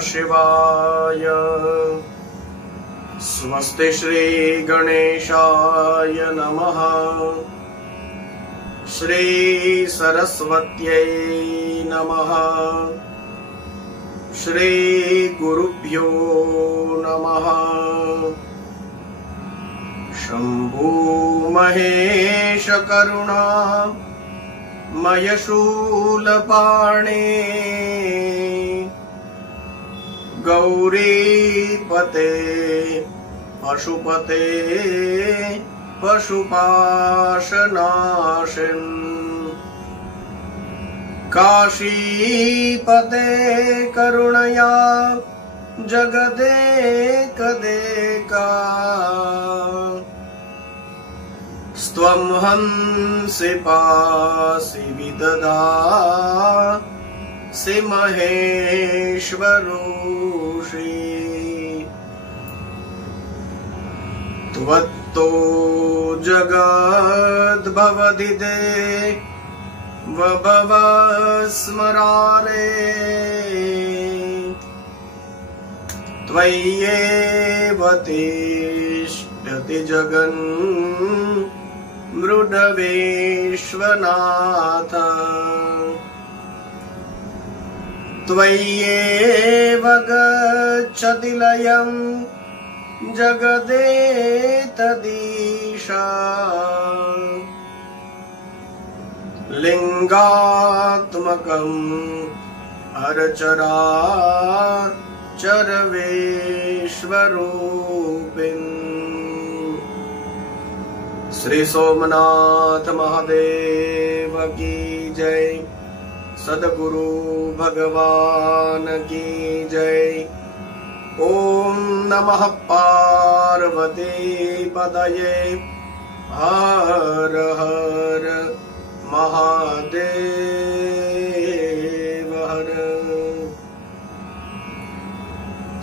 शिवाय। स्वस्ति श्री गणेशाय नमः। श्री सरस्वत्यै नमः। श्री गुरुभ्यो नमः। शंभो महेश करुणा मयशूलपाणे गौरीपते पशुपते पशुपाशनाशिन् काशीपते करुणया जगदेकदेका स्त्वं हंसि पासि विदधासि महेश्वरोषि त्वत्तो जगद्भवदिदे वभव स्मरारे त्वय्येव तिष्ठति जगन् मृडवेश्वनाथ त्वय्येव गच्छति लयं जगदेतदीशा लिंगात्मकम् अरचराचरवेश्वरूपिन् श्री सोमनाथ महादेव की जय। सद्गुरु भगवान की जय। ओम नमः पार्वती पतये हर हर महादेव हर।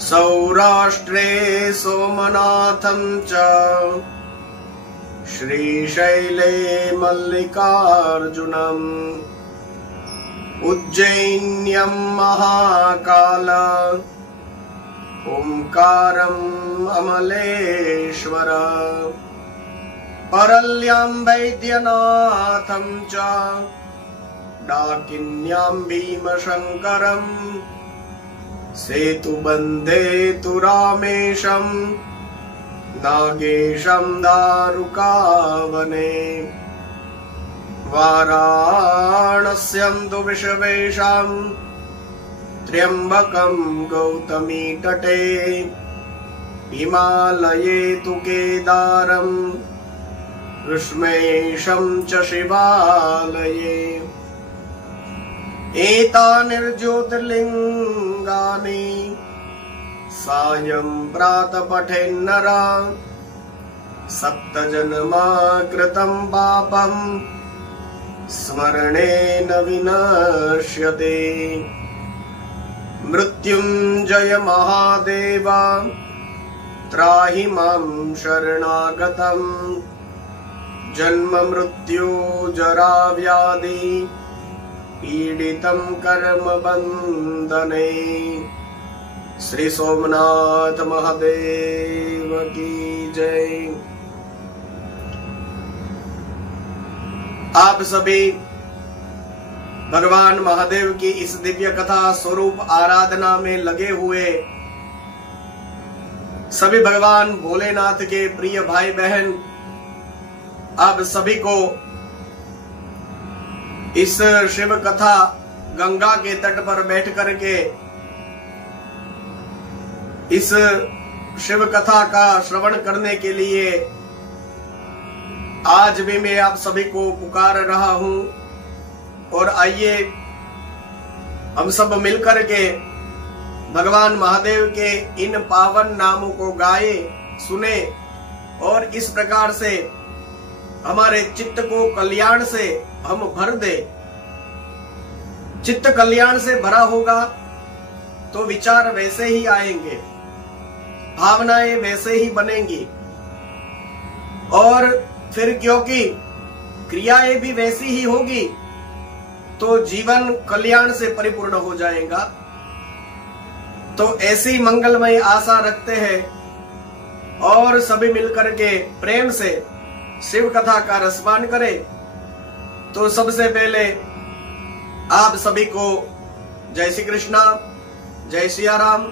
सौराष्ट्रे सोमनाथं च श्रीशैले मल्लिकार्जुनम् उज्जैन्यं महाकाल ओंकारम् अमलेश्वर परल्यां वैद्यनाथं च डाकिन्यां भीमशंकरम् सेतुबन्धे तु रामेशं नागेशं दारुकावने वाराणस्यं तु विश्वेशं त्र्यंबकं गौतमी तटे हिमालये तु केदारं ऋष्मेशं च शिवालये एतानिर्ज्योतिर्लिङ्गानि सायं प्रातः पठेन्नर सप्तजन्मा कृतं पापं स्मरणेन विनश्यते। मृत्युंजय महादेव त्राहि मां शरणागतं जन्म मृत्यु जरा व्याधि पीडितं कर्म बंधने। श्री सोमनाथ महादेव की जय। आप सभी भगवान महादेव की इस दिव्य कथा स्वरूप आराधना में लगे हुए सभी भगवान भोलेनाथ के प्रिय भाई बहन, आप सभी को इस शिव कथा गंगा के तट पर बैठ करके इस शिव कथा का श्रवण करने के लिए आज भी मैं आप सभी को पुकार रहा हूं। और आइए हम सब मिलकर के भगवान महादेव के इन पावन नामों को गाए, सुने और इस प्रकार से हमारे चित्त को कल्याण से हम भर दे। चित्त कल्याण से भरा होगा तो विचार वैसे ही आएंगे, भावनाएं वैसे ही बनेंगी और फिर क्योंकि क्रियाएं भी वैसी ही होगी तो जीवन कल्याण से परिपूर्ण हो जाएगा। तो ऐसी मंगलमय आशा रखते हैं और सभी मिलकर के प्रेम से शिव कथा का रसपान करें। तो सबसे पहले आप सभी को जय श्री कृष्णा, जय सिया राम,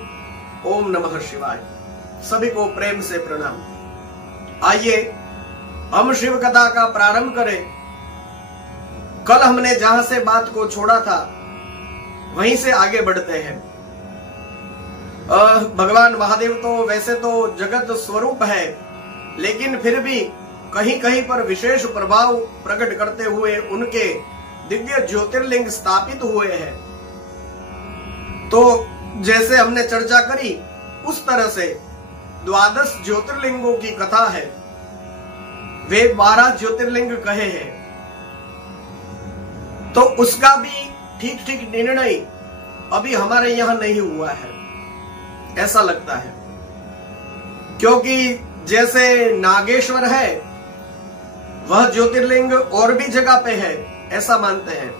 ओम नमः शिवाय। सभी को प्रेम से प्रणाम। आइए हम शिव कथा का प्रारंभ करें। कल हमने जहां से बात को छोड़ा था वहीं से आगे बढ़ते हैं। भगवान महादेव तो वैसे तो जगत स्वरूप है, लेकिन फिर भी कहीं कहीं पर विशेष प्रभाव प्रकट करते हुए उनके दिव्य ज्योतिर्लिंग स्थापित हुए हैं। तो जैसे हमने चर्चा करी उस तरह से 12 ज्योतिर्लिंगों की कथा है। वे 12 ज्योतिर्लिंग कहे हैं, तो उसका भी ठीक ठीक निर्णय अभी हमारे यहां नहीं हुआ है, ऐसा लगता है। क्योंकि जैसे नागेश्वर है वह ज्योतिर्लिंग और भी जगह पे है, ऐसा मानते हैं।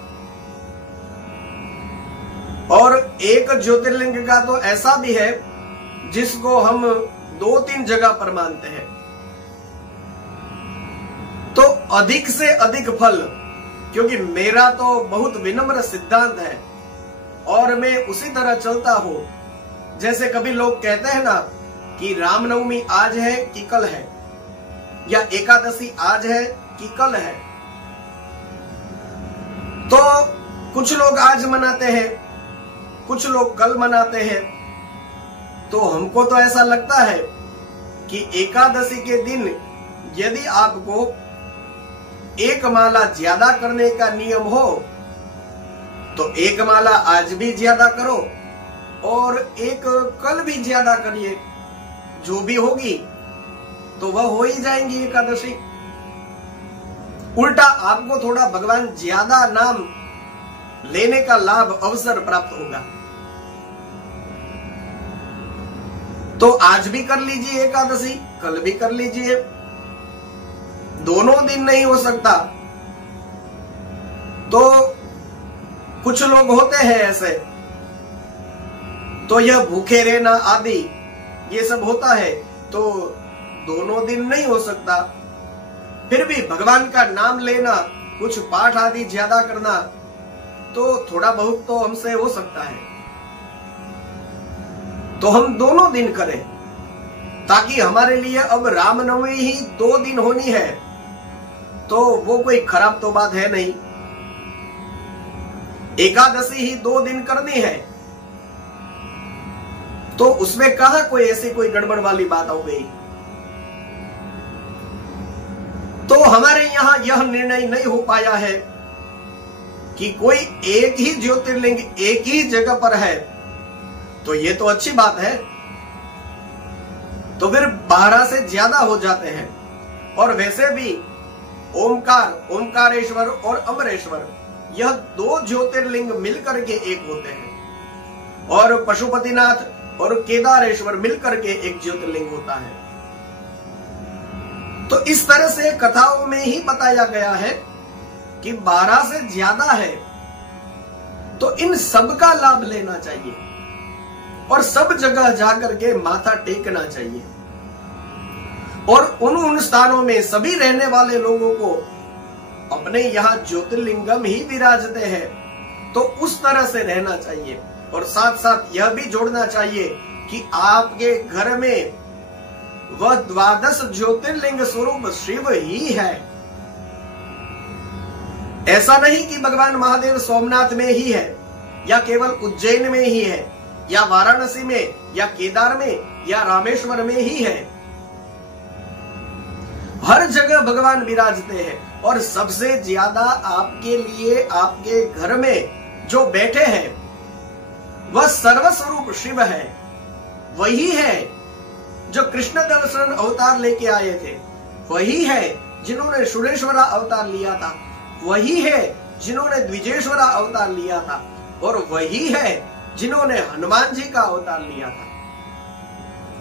और एक ज्योतिर्लिंग का तो ऐसा भी है जिसको हम 2-3 जगह पर मानते हैं। तो अधिक से अधिक फल, क्योंकि मेरा तो बहुत विनम्र सिद्धांत है और मैं उसी तरह चलता हूं। जैसे कभी लोग कहते हैं ना कि रामनवमी आज है कि कल है, या एकादशी आज है कि कल है। तो कुछ लोग आज मनाते हैं, कुछ लोग कल मनाते हैं। तो हमको तो ऐसा लगता है कि एकादशी के दिन यदि आपको एक माला ज्यादा करने का नियम हो तो एक माला आज भी ज्यादा करो और एक कल भी ज्यादा करिए। जो भी होगी तो वह हो ही जाएंगी एकादशी। उल्टा आपको थोड़ा भगवान ज्यादा नाम लेने का लाभ अवसर प्राप्त होगा। तो आज भी कर लीजिए एकादशी, कल भी कर लीजिए। दोनों दिन नहीं हो सकता। तो कुछ लोग होते हैं ऐसे, तो यह भूखे रहना आदि ये सब होता है, तो दोनों दिन नहीं हो सकता। फिर भी भगवान का नाम लेना, कुछ पाठ आदि ज्यादा करना, तो थोड़ा बहुत तो हमसे हो सकता है। तो हम दोनों दिन करें, ताकि हमारे लिए अब रामनवमी ही 2 दिन होनी है तो वो कोई खराब तो बात है नहीं। एकादशी ही 2 दिन करनी है तो उसमें कहां कोई ऐसी कोई गड़बड़ वाली बात हो गई। तो हमारे यहां यह निर्णय नहीं हो पाया है कि कोई एक ही ज्योतिर्लिंग एक ही जगह पर है, तो ये तो अच्छी बात है। तो फिर 12 से ज्यादा हो जाते हैं। और वैसे भी ओमकार, ओमकारेश्वर और अमरेश्वर, यह 2 ज्योतिर्लिंग मिलकर के एक होते हैं। और पशुपतिनाथ और केदारेश्वर मिलकर के एक ज्योतिर्लिंग होता है। तो इस तरह से कथाओं में ही बताया गया है कि 12 से ज्यादा है, तो इन सब का लाभ लेना चाहिए और सब जगह जाकर के माथा टेकना चाहिए। और उन स्थानों में सभी रहने वाले लोगों को अपने यहाँ ज्योतिर्लिंगम ही विराजते हैं, तो उस तरह से रहना चाहिए। और साथ साथ यह भी जोड़ना चाहिए कि आपके घर में वह 12 ज्योतिर्लिंग स्वरूप शिव ही है। ऐसा नहीं कि भगवान महादेव सोमनाथ में ही है, या केवल उज्जैन में ही है, या वाराणसी में, या केदार में, या रामेश्वर में ही है। हर जगह भगवान विराजते हैं। और सबसे ज्यादा आपके लिए आपके घर में जो बैठे हैं वह सर्वस्वरूप शिव है। वही है जो कृष्ण दर्शन अवतार लेके आए थे, वही है जिन्होंने सुरेश्वरा अवतार लिया था, वही है जिन्होंने द्विजेश्वरा अवतार लिया था, और वही है जिन्होंने हनुमान जी का अवतार लिया था।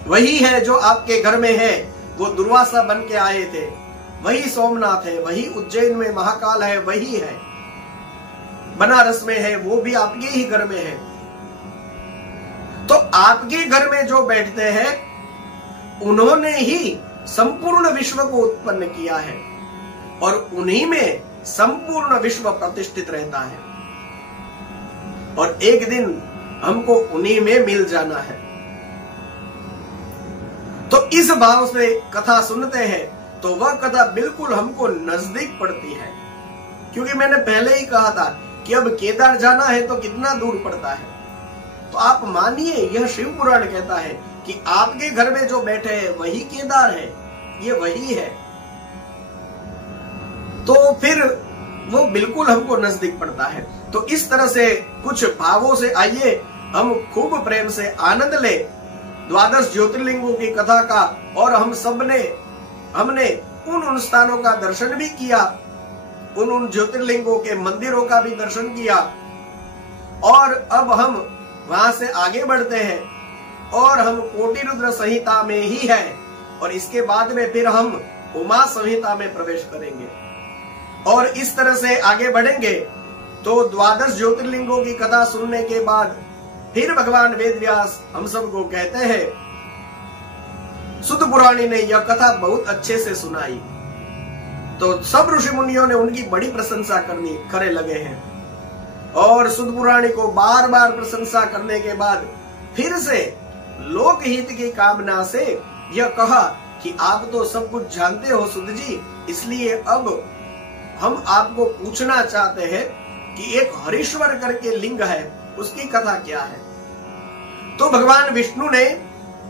वही है जो आपके घर में है, वो दुर्वासा बन के आए थे, वही सोमनाथ है, वही उज्जैन में महाकाल है, वही है बनारस में है, वो भी आपके ही घर में है। तो आपके घर में जो बैठते हैं उन्होंने ही संपूर्ण विश्व को उत्पन्न किया है और उन्हीं में संपूर्ण विश्व प्रतिष्ठित रहता है और एक दिन हमको उन्हीं में मिल जाना है। तो इस भाव से कथा सुनते हैं तो वह कथा बिल्कुल हमको नजदीक पड़ती है, क्योंकि मैंने पहले ही कहा था कि अब केदार जाना है तो कितना दूर पड़ता है। तो आप मानिए यह शिव पुराण कहता है कि आपके घर में जो बैठे हैं वही केदार है, ये वही है। तो फिर वो बिल्कुल हमको नजदीक पड़ता है। तो इस तरह से कुछ भावों से आइए हम खूब प्रेम से आनंद ले द्वादश ज्योतिर्लिंगों की कथा का, और हमने उन स्थानों का दर्शन भी किया, उन ज्योतिर्लिंगों के मंदिरों का भी दर्शन किया, और अब हम वहां से आगे बढ़ते हैं और हम कोटि रुद्र संहिता में ही है और इसके बाद में फिर हम उमा संहिता में प्रवेश करेंगे और इस तरह से आगे बढ़ेंगे। तो द्वादश ज्योतिर्लिंगों की कथा सुनने के बाद फिर भगवान वेदव्यास हम सबको कहते हैं, सुत पुराणी ने यह कथा बहुत अच्छे से सुनाई। तो सब ऋषि मुनियों ने उनकी बड़ी प्रशंसा करे लगे हैं और सुत पुराणी को बार बार प्रशंसा करने के बाद फिर से लोकहित की कामना से यह कहा कि आप तो सब कुछ जानते हो सुत जी, इसलिए अब हम आपको पूछना चाहते हैं कि एक हरीश्वर करके लिंग है, उसकी कथा क्या है। तो भगवान विष्णु ने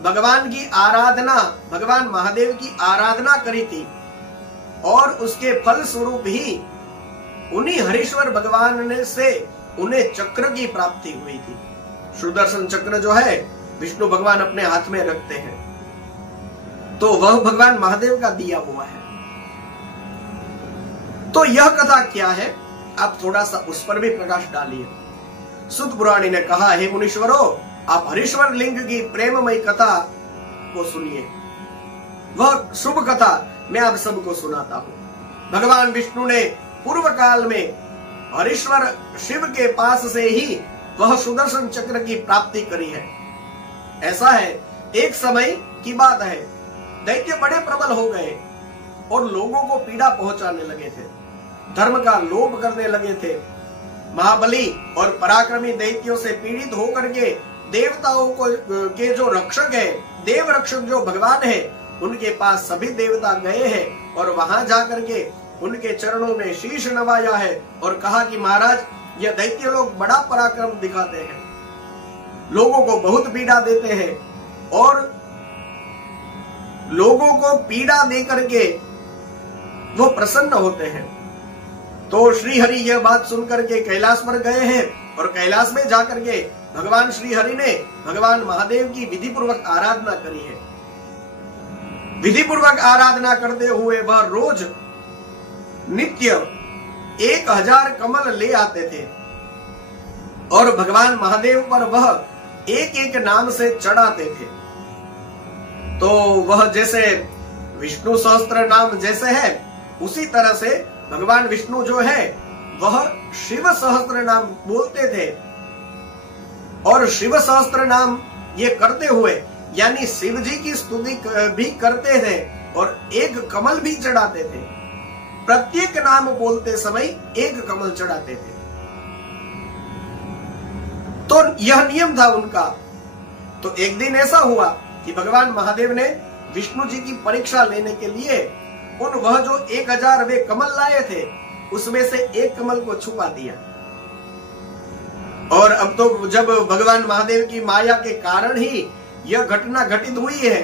भगवान की आराधना, भगवान महादेव की आराधना करी थी और उसके फल स्वरूप ही उन्हीं हरीश्वर भगवान ने से उन्हें चक्र की प्राप्ति हुई थी। सुदर्शन चक्र जो है विष्णु भगवान अपने हाथ में रखते हैं, तो वह भगवान महादेव का दिया हुआ है। तो यह कथा क्या है, आप थोड़ा सा उस पर भी प्रकाश डालिए। सुत पुराणी ने कहा, हे मुनीश्वरों, आप हरीश्वर लिंग की प्रेममयी कथा को सुनिए। वह शुभ कथा मैं आप सबको सुनाता हूं। भगवान विष्णु ने पूर्व काल में हरीश्वर शिव के पास से ही वह सुदर्शन चक्र की प्राप्ति करी है। ऐसा है, एक समय की बात है, दैत्य बड़े प्रबल हो गए और लोगों को पीड़ा पहुंचाने लगे थे, धर्म का लोभ करने लगे थे। महाबली और पराक्रमी दैत्यों से पीड़ित होकर के देवताओं को के जो रक्षक है, देव रक्षक जो भगवान है, उनके पास सभी देवता गए हैं और वहां जाकर के उनके चरणों में शीश नवाया है और कहा कि महाराज, यह दैत्य लोग बड़ा पराक्रम दिखाते हैं, लोगों को बहुत पीड़ा देते हैं और लोगों को पीड़ा दे करके वो प्रसन्न होते हैं। तो श्री हरि यह बात सुनकर के कैलाश पर गए हैं और कैलाश में जाकर के भगवान श्री हरि ने भगवान महादेव की विधि पूर्वक आराधना करी है। विधि पूर्वक आराधना करते हुए वह रोज नित्य 1000 कमल ले आते थे और भगवान महादेव पर वह एक एक नाम से चढ़ाते थे। तो वह जैसे विष्णु सहस्त्र नाम जैसे है, उसी तरह से भगवान विष्णु जो है वह शिव सहस्त्र नाम बोलते थे और शिव सहस्त्र नाम ये करते हुए यानी शिव जी की स्तुति भी करते थे और एक कमल भी चढ़ाते थे। प्रत्येक नाम बोलते समय एक कमल चढ़ाते थे। तो यह नियम था उनका। तो एक दिन ऐसा हुआ कि भगवान महादेव ने विष्णु जी की परीक्षा लेने के लिए वह जो 1000 वे कमल लाए थे उसमें से एक कमल को छुपा दिया। और अब तो जब भगवान महादेव की माया के कारण ही यह घटना घटित हुई है,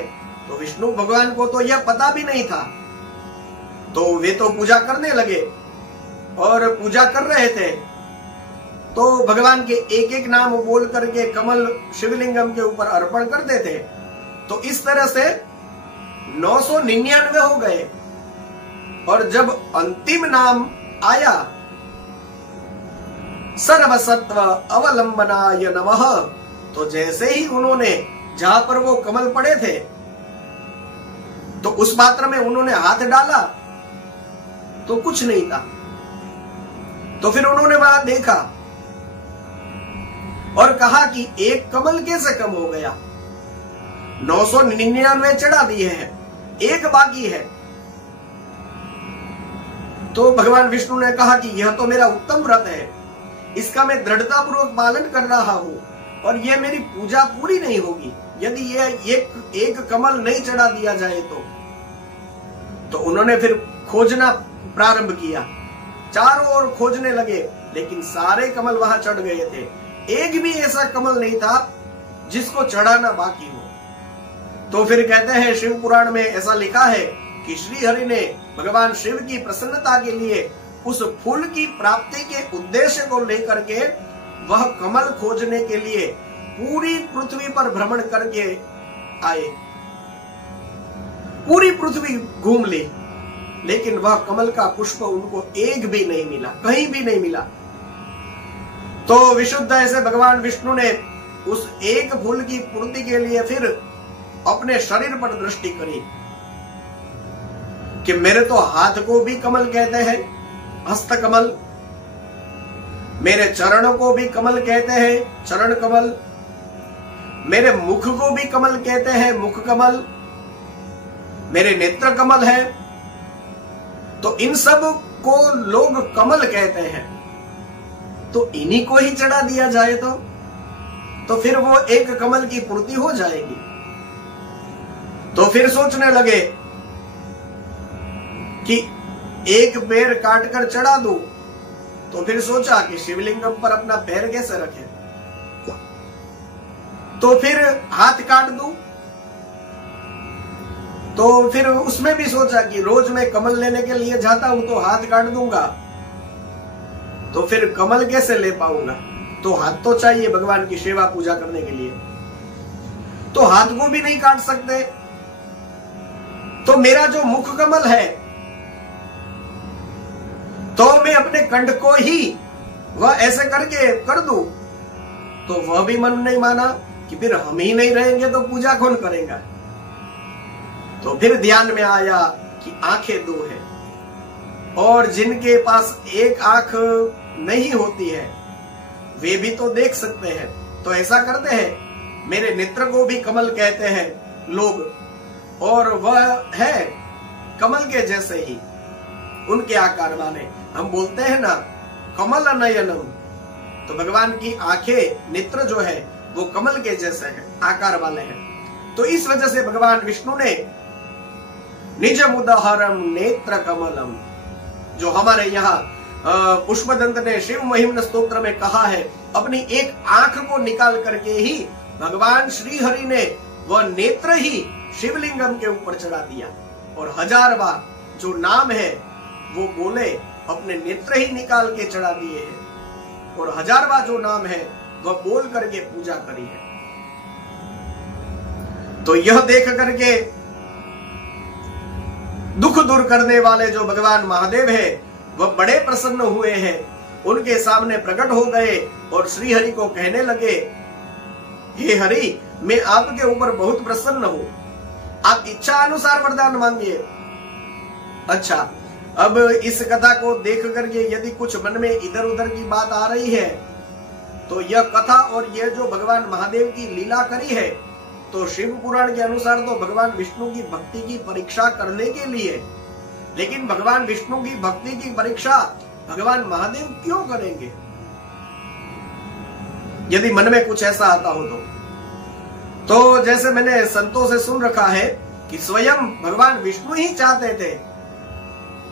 तो विष्णु भगवान को तो यह पता भी नहीं था। तो वे तो पूजा करने लगे और पूजा कर रहे थे, तो भगवान के एक एक नाम बोल करके कमल शिवलिंगम के ऊपर अर्पण करते थे। तो इस तरह से 999 हो गए और जब अंतिम नाम आया, सर्वसत्व अवलंबनाय नमः, तो जैसे ही उन्होंने जहां पर वो कमल पड़े थे तो उस पात्र में उन्होंने हाथ डाला तो कुछ नहीं था। तो फिर उन्होंने वहां देखा और कहा कि एक कमल कैसे कम हो गया, 999 चढ़ा दिए हैं, एक बाकी है। तो भगवान विष्णु ने कहा कि यह तो मेरा उत्तम व्रत है, इसका मैं दृढ़ता पूर्वक पालन कर रहा हूं और यह मेरी पूजा पूरी नहीं होगी यदि यह एक कमल नहीं चढ़ा दिया जाए तो उन्होंने फिर खोजना प्रारंभ किया, चारों ओर खोजने लगे, लेकिन सारे कमल वहां चढ़ गए थे। एक भी ऐसा कमल नहीं था जिसको चढ़ाना बाकी हो। तो फिर कहते हैं शिव पुराण में ऐसा लिखा है कि श्री हरि ने भगवान शिव की प्रसन्नता के लिए उस फूल की प्राप्ति के उद्देश्य को लेकर के वह कमल खोजने के लिए पूरी पृथ्वी पर भ्रमण करके आए, पूरी पृथ्वी घूम ली, लेकिन वह कमल का पुष्प उनको एक भी नहीं मिला, कहीं भी नहीं मिला। तो विशुद्ध ऐसे भगवान विष्णु ने उस एक फूल की पूर्ति के लिए फिर अपने शरीर पर दृष्टि करी कि मेरे तो हाथ को भी कमल कहते हैं, हस्त कमल, मेरे चरणों को भी कमल कहते हैं, चरण कमल, मेरे मुख को भी कमल कहते हैं, मुख कमल, मेरे नेत्र कमल है, तो इन सब को लोग कमल कहते हैं। तो इन्हीं को ही चढ़ा दिया जाए तो फिर वो एक कमल की पूर्ति हो जाएगी। तो फिर सोचने लगे कि एक पैर काटकर चढ़ा दूं, तो फिर सोचा कि शिवलिंगम पर अपना पैर कैसे रखें, तो फिर हाथ काट दूं, तो फिर उसमें भी सोचा कि रोज मैं कमल लेने के लिए जाता हूं तो हाथ काट दूंगा, तो फिर कमल कैसे ले पाऊंगा, तो हाथ तो चाहिए भगवान की सेवा पूजा करने के लिए, तो हाथ को भी नहीं काट सकते। तो मेरा जो मुख कमल है, तो मैं अपने कंठ को ही वह ऐसे करके कर दूं, तो वह भी मन नहीं माना कि फिर हम ही नहीं रहेंगे तो पूजा कौन करेगा। तो फिर ध्यान में आया कि आंखें दो है और जिनके पास एक आंख नहीं होती है वे भी तो देख सकते हैं। तो ऐसा करते हैं, मेरे नेत्र को भी कमल कहते हैं लोग, और वह है कमल के जैसे ही उनके आकार वाले। हम बोलते हैं ना कमल नयनम, तो भगवान की आंखें, नेत्र जो है वो कमल के जैसे हैं, आकार वाले हैं। तो इस वजह से भगवान विष्णु ने निज मुदाहरम नेत्र कमलम, जो हमारे यहाँ पुष्पदंत ने शिव महिम्न स्तोत्र में कहा है, अपनी एक आंख को निकाल करके ही भगवान श्री हरि ने वह नेत्र ही शिवलिंगम के ऊपर चढ़ा दिया, और 1000 बार जो नाम है वो बोले, अपने नेत्र ही निकाल के चढ़ा दिए हैं, और 1000 बार जो नाम है वह बोल करके पूजा करी है। तो यह देख करके दुख दूर करने वाले जो भगवान महादेव है वह बड़े प्रसन्न हुए हैं, उनके सामने प्रकट हो गए और श्री हरि को कहने लगे, हे हरि, मैं आपके ऊपर बहुत प्रसन्न हूं, आप इच्छा अनुसार वरदान मांगिए। अच्छा, अब इस कथा को देख करके यदि कुछ मन में इधर उधर की बात आ रही है, तो यह कथा और यह जो भगवान महादेव की लीला करी है, तो शिव पुराण के अनुसार तो भगवान विष्णु की भक्ति की परीक्षा करने के लिए, लेकिन भगवान विष्णु की भक्ति की परीक्षा भगवान महादेव क्यों करेंगे यदि मन में कुछ ऐसा आता हो तो जैसे मैंने संतों से सुन रखा है कि स्वयं भगवान विष्णु ही चाहते थे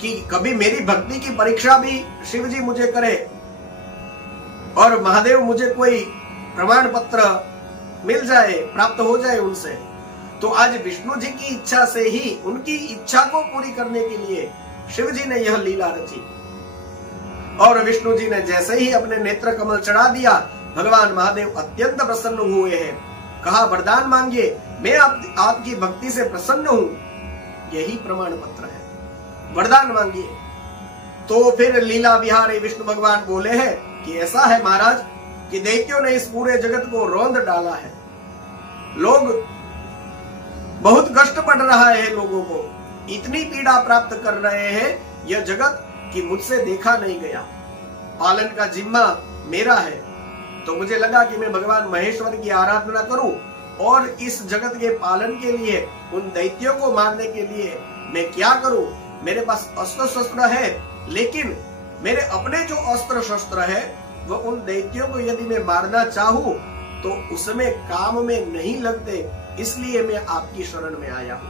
कि कभी मेरी भक्ति की परीक्षा भी शिव जी मुझे करे और महादेव मुझे कोई प्रमाण पत्र मिल जाए, प्राप्त हो जाए उनसे। तो आज विष्णु जी की इच्छा से ही, उनकी इच्छा को पूरी करने के लिए शिव जी ने यह लीला रची, और विष्णु जी ने जैसे ही अपने नेत्र कमल चढ़ा दिया, भगवान महादेव अत्यंत प्रसन्न हुए हैं। कहा, वरदान मांगिए, मैं आपकी भक्ति से प्रसन्न हूं, यही प्रमाण पत्र है, वरदान मांगिए। तो फिर लीला विहारी विष्णु भगवान बोले हैं कि ऐसा है महाराज कि दैत्यों ने इस पूरे जगत को रौंद डाला है, लोग बहुत कष्ट पड़ रहा है, लोगों को इतनी पीड़ा प्राप्त कर रहे हैं यह जगत कि मुझसे देखा नहीं गया, पालन का जिम्मा मेरा है, तो मुझे लगा कि मैं भगवान महेश्वर की आराधना करूं और इस जगत के पालन के लिए, उन दैत्यों को मारने के लिए मैं क्या करूं। मेरे पास अस्त्र शस्त्र है, लेकिन मेरे अपने जो अस्त्र शस्त्र है वो उन दैत्यों को यदि मैं मारना चाहूं तो उसमें काम में नहीं लगते, इसलिए मैं आपकी शरण में आया हूं।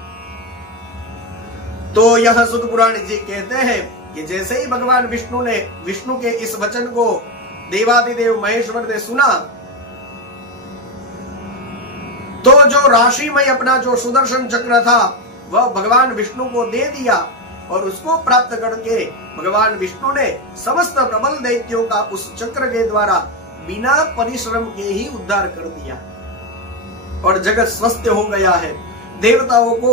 तो यह सुत पुराण जी कहते हैं कि जैसे ही भगवान विष्णु के इस वचन को देवादिदेव महेश्वर ने सुना, तो जो राशि में अपना जो सुदर्शन चक्र था वह भगवान विष्णु को दे दिया और उसको प्राप्त करके भगवान विष्णु ने समस्त प्रबल दैत्यों का उस चक्र के द्वारा बिना परिश्रम के ही उद्धार कर दिया और जगत स्वस्थ हो गया है। देवताओं को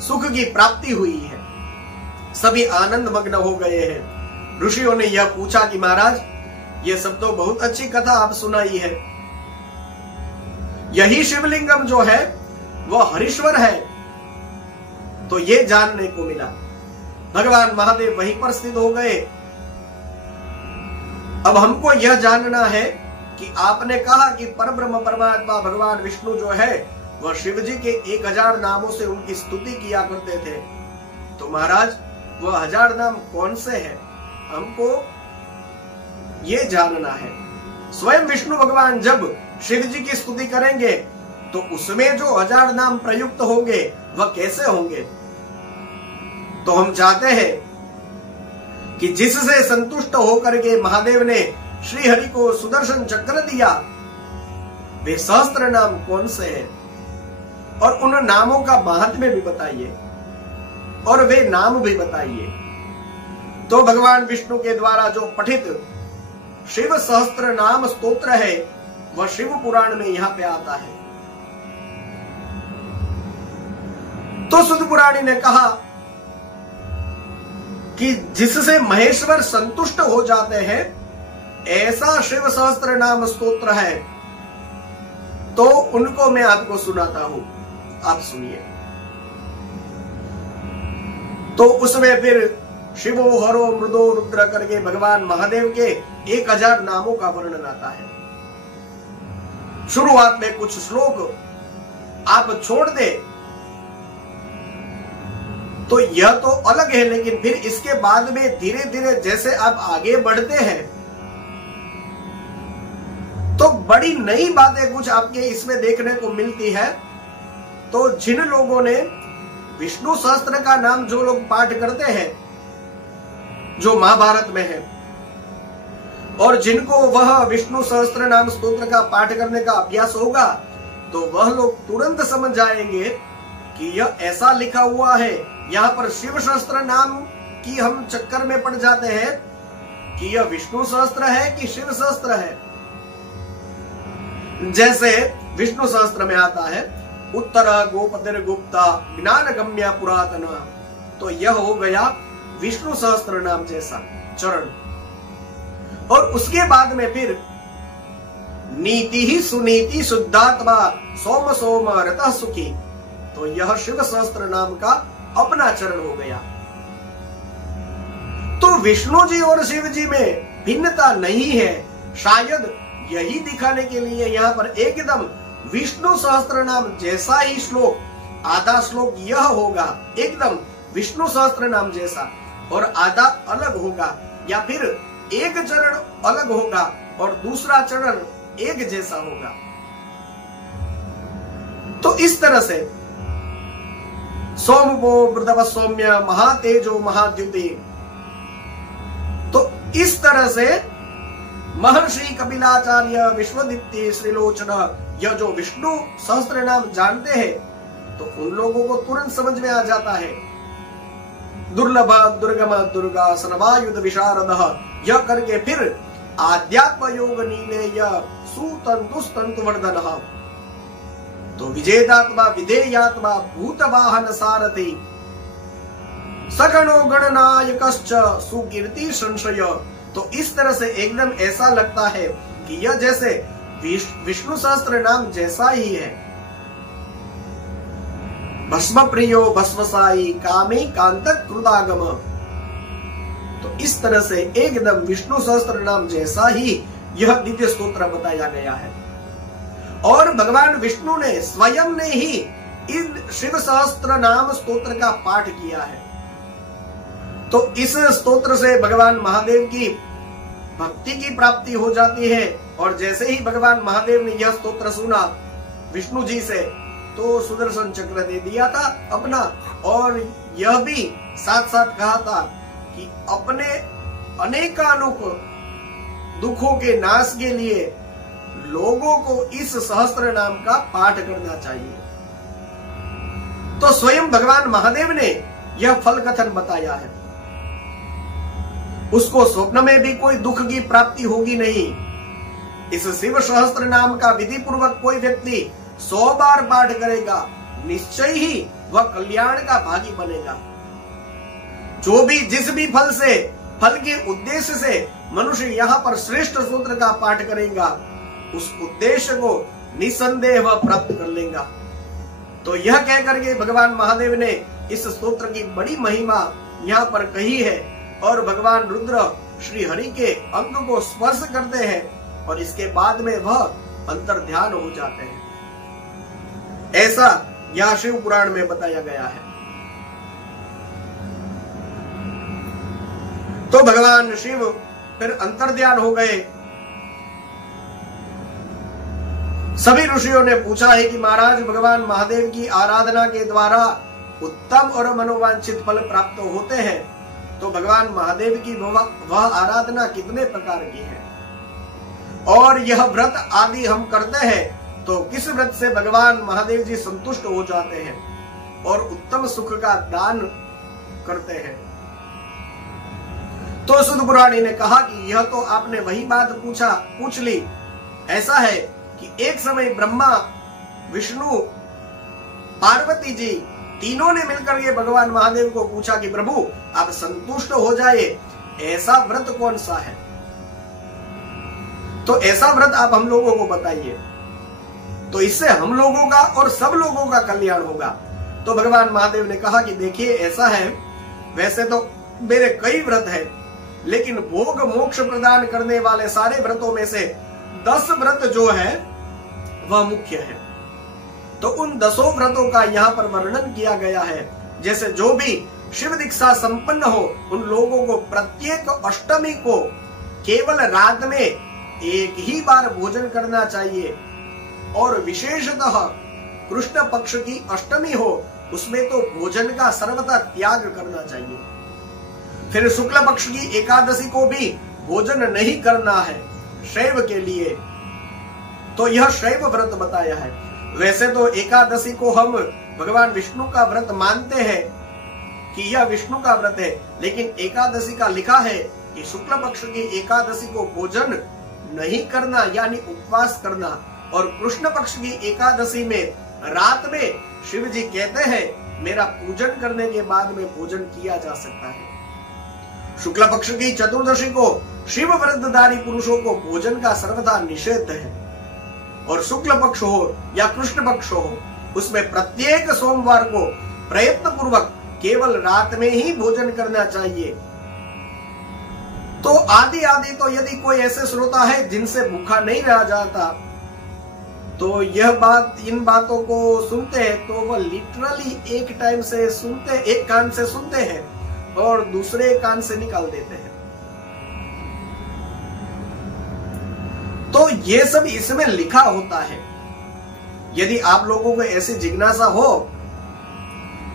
सुख की प्राप्ति हुई है, सभी आनंद मग्न हो गए हैं। ऋषियों ने यह पूछा कि महाराज, ये सब तो बहुत अच्छी कथा आप सुनाई है, यही शिवलिंगम जो है वह हरीश्वर है। तो ये जानने को मिला। भगवान महादेव वहीं पर स्थित हो गए। अब हमको यह जानना है कि आपने कहा कि परब्रह्म परमात्मा भगवान विष्णु जो है वह शिव जी के 1000 नामों से उनकी स्तुति किया करते थे। तो महाराज, वह 1000 नाम कौन से हैं? हमको ये जानना है। स्वयं विष्णु भगवान जब शिव जी की स्तुति करेंगे तो उसमें जो 1000 नाम प्रयुक्त होंगे वह कैसे होंगे? तो हम चाहते हैं कि जिससे संतुष्ट होकर के महादेव ने श्री हरि को सुदर्शन चक्र दिया, वे सहस्त्र नाम कौन से हैं और उन नामों का महात्म्य भी बताइए और वे नाम भी बताइए। तो भगवान विष्णु के द्वारा जो पठित शिव सहस्त्र नाम स्तोत्र है वह शिव पुराण में यहां पे आता है। तो सुत पुराणी ने कहा कि जिससे महेश्वर संतुष्ट हो जाते हैं ऐसा शिव सहस्त्र नाम स्तोत्र है, तो उनको मैं आपको सुनाता हूं, आप सुनिए। तो उसमें फिर शिवो हरो मृदो रुद्र करके भगवान महादेव के 1000 नामों का वर्णन आता है। शुरुआत में कुछ श्लोक आप छोड़ दे तो यह तो अलग है, लेकिन फिर इसके बाद में धीरे धीरे जैसे आप आगे बढ़ते हैं तो बड़ी नई बातें कुछ आपके इसमें देखने को मिलती है। तो जिन लोगों ने विष्णु सहस्त्र का नाम जो लोग पाठ करते हैं, जो महाभारत में है, और जिनको वह विष्णु सहस्त्र नाम स्तोत्र का पाठ करने का अभ्यास होगा, तो वह लोग तुरंत समझ जाएंगे कि यह ऐसा लिखा हुआ है। यहाँ पर शिव सहस्त्र नाम की हम चक्कर में पड़ जाते हैं कि यह विष्णु सहस्त्र है कि शिव सहस्त्र है। जैसे विष्णु सहस्त्र में आता है उत्तर गोपतिर गुप्ता ज्ञान गम्या पुरातन, तो यह हो गया विष्णु सहस्त्र नाम जैसा चरण। और उसके बाद में फिर नीति ही सुनीति शुद्धात्मा सोम सोम रतः सुखी, तो यह शिव सहस्त्र नाम का अपना चरण हो गया। तो विष्णु जी और शिव जी में भिन्नता नहीं है। शायद यही दिखाने के लिए यहाँ पर एकदम विष्णु सहस्त्र नाम जैसा ही श्लोक, आधा श्लोक यह होगा एकदम विष्णु सहस्त्र नाम जैसा और आधा अलग होगा, या फिर एक चरण अलग होगा और दूसरा चरण एक जैसा होगा। तो इस तरह से सोमवो वृद्धव सौम्य महातेजो महाद्युति, तो इस तरह से महर्षि कपिलाचार्य विश्वदित्य श्रीलोचन यह जो विष्णु सहस्त्र नाम जानते हैं तो उन लोगों को तुरंत समझ में आ जाता है। दुर्लभ दुर्गम दुर्गा सर्वायुध विशारद, यह करके फिर आध्यात्म योग नीलेय सुतंतुस्तंतु वर्धन, तो विजेतात्मा विधेयात्मा भूत वाहन सारथी सगणो गणनायकश्च सुकीर्ति संशय। तो इस तरह से एकदम ऐसा लगता है कि यह जैसे विष्णु सहस्त्र नाम जैसा ही है। भस्म प्रियो भस्मसाई कामी कांतक कृतागम, तो इस तरह से एकदम विष्णु सहस्त्र नाम जैसा ही यह दिव्य स्तोत्र बताया गया है। और भगवान विष्णु ने स्वयं ने ही इन शिव सहस्त्र नाम स्तोत्र का पाठ किया है। तो इस स्तोत्र से भगवान महादेव की भक्ति की प्राप्ति हो जाती है। और जैसे ही भगवान महादेव ने यह स्तोत्र सुना विष्णु जी से, तो सुदर्शन चक्र दे दिया था अपना, और यह भी साथ साथ कहा था कि अपने अनेकानुक दुखों के नाश के लिए लोगों को इस सहस्त्र नाम का पाठ करना चाहिए। तो स्वयं भगवान महादेव ने यह फल कथन बताया है। उसको स्वप्न में भी कोई दुख की प्राप्ति होगी नहीं। इस शिव सहस्त्र नाम का विधि पूर्वक कोई व्यक्ति 100 बार पाठ करेगा, निश्चय ही वह कल्याण का भागी बनेगा। जो भी जिस भी फल के उद्देश्य से मनुष्य यहाँ पर श्रेष्ठ सूत्र का पाठ करेगा, उस उद्देश्य को निसंदेह वह प्राप्त कर लेगा। तो यह कहकर के भगवान महादेव ने इस स्तोत्र की बड़ी महिमा यहाँ पर कही है। और भगवान रुद्र श्री हरि के अंग को स्पर्श करते हैं और इसके बाद में वह अंतर ध्यान हो जाते हैं। ऐसा यह शिव पुराण में बताया गया है। तो भगवान शिव फिर अंतर ध्यान हो गए। सभी ऋषियों ने पूछा है कि महाराज, भगवान महादेव की आराधना के द्वारा उत्तम और मनोवांछित फल प्राप्त होते हैं, तो भगवान महादेव की वह आराधना कितने प्रकार की है, और यह व्रत आदि हम करते हैं तो किस व्रत से भगवान महादेव जी संतुष्ट हो जाते हैं और उत्तम सुख का दान करते हैं। तो सुद पुराणी ने कहा कि यह तो आपने वही बात पूछ ली। ऐसा है कि एक समय ब्रह्मा, विष्णु, पार्वती जी तीनों ने मिलकर के भगवान महादेव को पूछा कि प्रभु आप संतुष्ट हो जाए, ऐसा व्रत कौन सा है, तो ऐसा व्रत आप हम लोगों को बताइए, तो इससे हम लोगों का और सब लोगों का कल्याण होगा। तो भगवान महादेव ने कहा कि देखिए ऐसा है, वैसे तो मेरे कई व्रत हैं, लेकिन भोग मोक्ष प्रदान करने वाले सारे व्रतों में से 10 व्रत जो है वह मुख्य है। तो उन 10 व्रतों का यहाँ पर वर्णन किया गया है। जैसे जो भी शिव दीक्षा संपन्न हो उन लोगों को प्रत्येक अष्टमी को केवल रात में एक ही बार भोजन करना चाहिए, और विशेषतः कृष्ण पक्ष की अष्टमी हो उसमें तो भोजन का सर्वथा त्याग करना चाहिए। फिर शुक्ल पक्ष की एकादशी को भी भोजन नहीं करना है शैव के लिए, तो यह शैव व्रत बताया है। वैसे तो एकादशी को हम भगवान विष्णु का व्रत मानते हैं कि यह विष्णु का व्रत है, लेकिन एकादशी का लिखा है कि शुक्ल पक्ष की एकादशी को भोजन नहीं करना यानी उपवास करना, और कृष्ण पक्ष की एकादशी में रात में शिव जी कहते हैं मेरा पूजन करने के बाद में भोजन किया जा सकता है। शुक्ल पक्ष की चतुर्दशी को शिव व्रतधारी पुरुषों को भोजन का सर्वथा निषेध है, और शुक्ल पक्ष हो या कृष्ण पक्ष हो उसमें प्रत्येक सोमवार को प्रयत्न पूर्वक केवल रात में ही भोजन करना चाहिए। तो आदि तो यदि कोई ऐसे श्रोता है जिनसे भूखा नहीं रह जाता, तो यह बात इन बातों को सुनते हैं तो वह लिटरली एक टाइम से सुनते, एक कान से सुनते हैं और दूसरे कान से निकाल देते हैं। तो ये सब इसमें लिखा होता है। यदि आप लोगों को ऐसी जिज्ञासा हो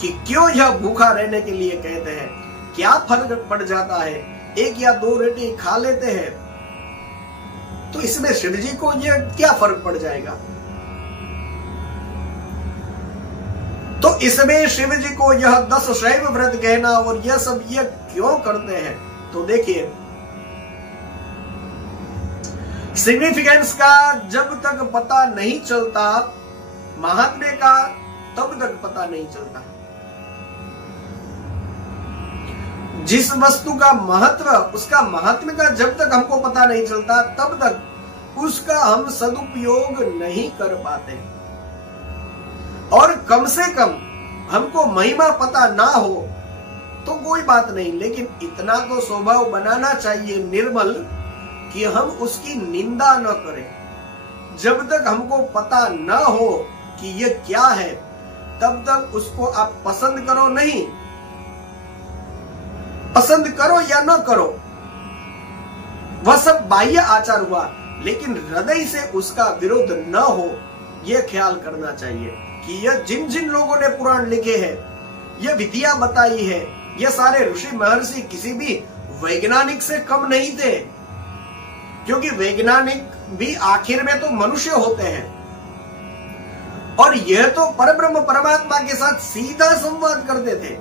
कि क्यों यह भूखा रहने के लिए कहते हैं, क्या फर्क पड़ जाता है, 1 या 2 रोटी खा लेते हैं, तो इसमें शिव जी को यह क्या फर्क पड़ जाएगा। तो इसमें शिव जी को यह 10 शैव व्रत कहना और यह सब यह क्यों करते हैं, तो देखिए सिग्निफिकेंस का जब तक पता नहीं चलता, महात्म्य का तब तक पता नहीं चलता। जिस वस्तु का महत्व, उसका महात्म्य का जब तक हमको पता नहीं चलता तब तक उसका हम सदुपयोग नहीं कर पाते। और कम से कम हमको महिमा पता ना हो तो कोई बात नहीं, लेकिन इतना तो स्वभाव बनाना चाहिए निर्मल कि हम उसकी निंदा न करें। जब तक हमको पता न हो कि ये क्या है, तब तक उसको आप पसंद करो नहीं। पसंद करो या न करो, वह सब बाह्य आचार हुआ, लेकिन हृदय से उसका विरोध न हो, यह ख्याल करना चाहिए कि यह जिन जिन लोगों ने पुराण लिखे हैं, यह विधियां बताई है, यह सारे ऋषि महर्षि किसी भी वैज्ञानिक से कम नहीं थे, क्योंकि वैज्ञानिक भी आखिर में तो मनुष्य होते हैं। और यह तो परब्रह्म परमात्मा के साथ सीधा संवाद करते थे।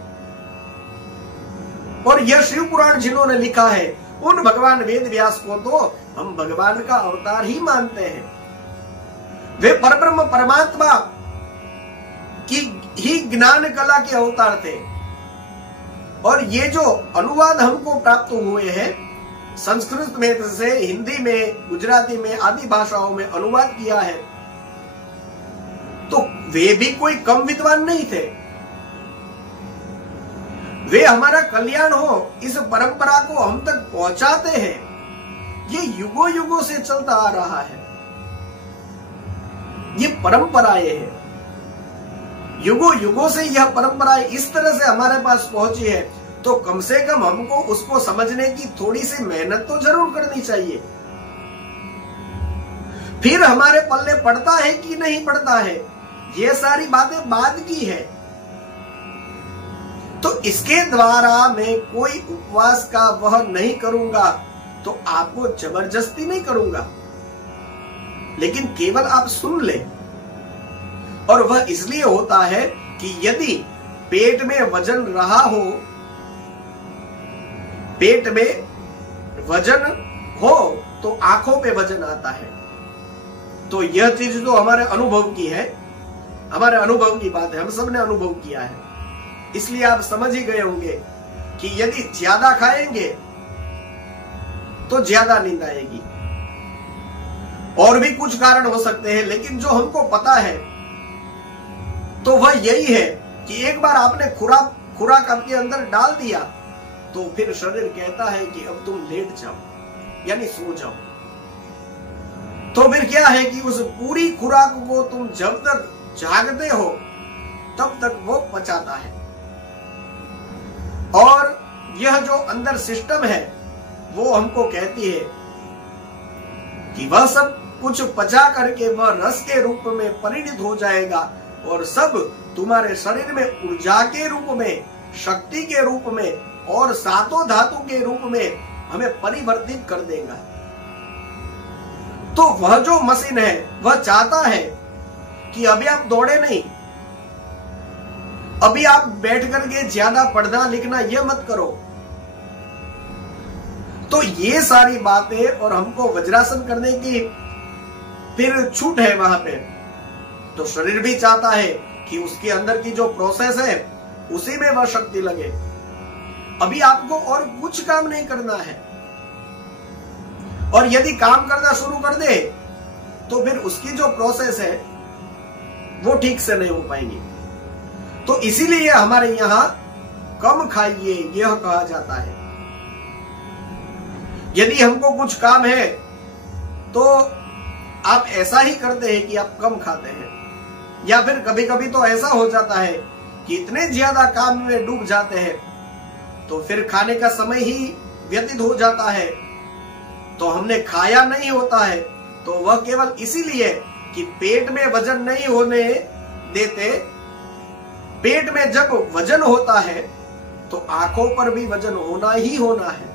और यह शिव पुराण जिन्होंने लिखा है, उन भगवान वेद व्यास को तो हम भगवान का अवतार ही मानते हैं। वे परब्रह्म परमात्मा की ही ज्ञान कला के अवतार थे। और ये जो अनुवाद हमको प्राप्त हुए हैं, संस्कृत में से हिंदी में, गुजराती में, आदि भाषाओं में अनुवाद किया है, तो वे भी कोई कम विद्वान नहीं थे। वे हमारा कल्याण हो, इस परंपरा को हम तक पहुंचाते हैं। ये युगों युगों से चलता आ रहा है। ये परंपराएं हैं, युगों युगों से यह परंपराएं इस तरह से हमारे पास पहुंची है, तो कम से कम हमको उसको समझने की थोड़ी सी मेहनत तो जरूर करनी चाहिए। फिर हमारे पल्ले पड़ता है कि नहीं पड़ता है, ये सारी बातें बाद की है। तो इसके द्वारा मैं कोई उपवास का वह नहीं करूंगा, तो आपको जबरदस्ती नहीं करूंगा, लेकिन केवल आप सुन ले। और वह इसलिए होता है कि यदि पेट में वजन रहा हो, पेट में वजन हो, तो आंखों पे वजन आता है। तो यह चीज जो हमारे अनुभव की है, हमारे अनुभव की बात है, हम सबने अनुभव किया है, इसलिए आप समझ ही गए होंगे कि यदि ज्यादा खाएंगे तो ज्यादा नींद आएगी। और भी कुछ कारण हो सकते हैं, लेकिन जो हमको पता है तो वह यही है कि एक बार आपने खुराक आपके अंदर डाल दिया, तो फिर शरीर कहता है कि अब तुम लेट जाओ, यानी सो जाओ। तो फिर क्या है कि उस पूरी खुराक को तुम जब तक जागते हो तब तक वो पचाता है। और यह जो अंदर सिस्टम है वो हमको कहती है कि वह सब कुछ पचा करके वह रस के रूप में परिणित हो जाएगा, और सब तुम्हारे शरीर में ऊर्जा के रूप में, शक्ति के रूप में और सातों धातु के रूप में हमें परिवर्तित कर देगा। तो वह जो मशीन है वह चाहता है कि अभी आप दौड़े नहीं, अभी आप बैठ करके ज्यादा पढ़ना लिखना ये मत करो। तो ये सारी बातें, और हमको वज्रासन करने की फिर छूट है वहां पे, तो शरीर भी चाहता है कि उसके अंदर की जो प्रोसेस है उसी में वह शक्ति लगे। अभी आपको और कुछ काम नहीं करना है, और यदि काम करना शुरू कर दे तो फिर उसकी जो प्रोसेस है वो ठीक से नहीं हो पाएगी। तो इसीलिए हमारे यहां कम खाइए यह कहा जाता है। यदि हमको कुछ काम है तो आप ऐसा ही करते हैं कि आप कम खाते हैं, या फिर कभी कभी तो ऐसा हो जाता है कि इतने ज्यादा काम में डूब जाते हैं तो फिर खाने का समय ही व्यतीत हो जाता है, तो हमने खाया नहीं होता है। तो वह केवल इसीलिए कि पेट में वजन नहीं होने देते। पेट में जब वजन होता है तो आंखों पर भी वजन होना ही होना है।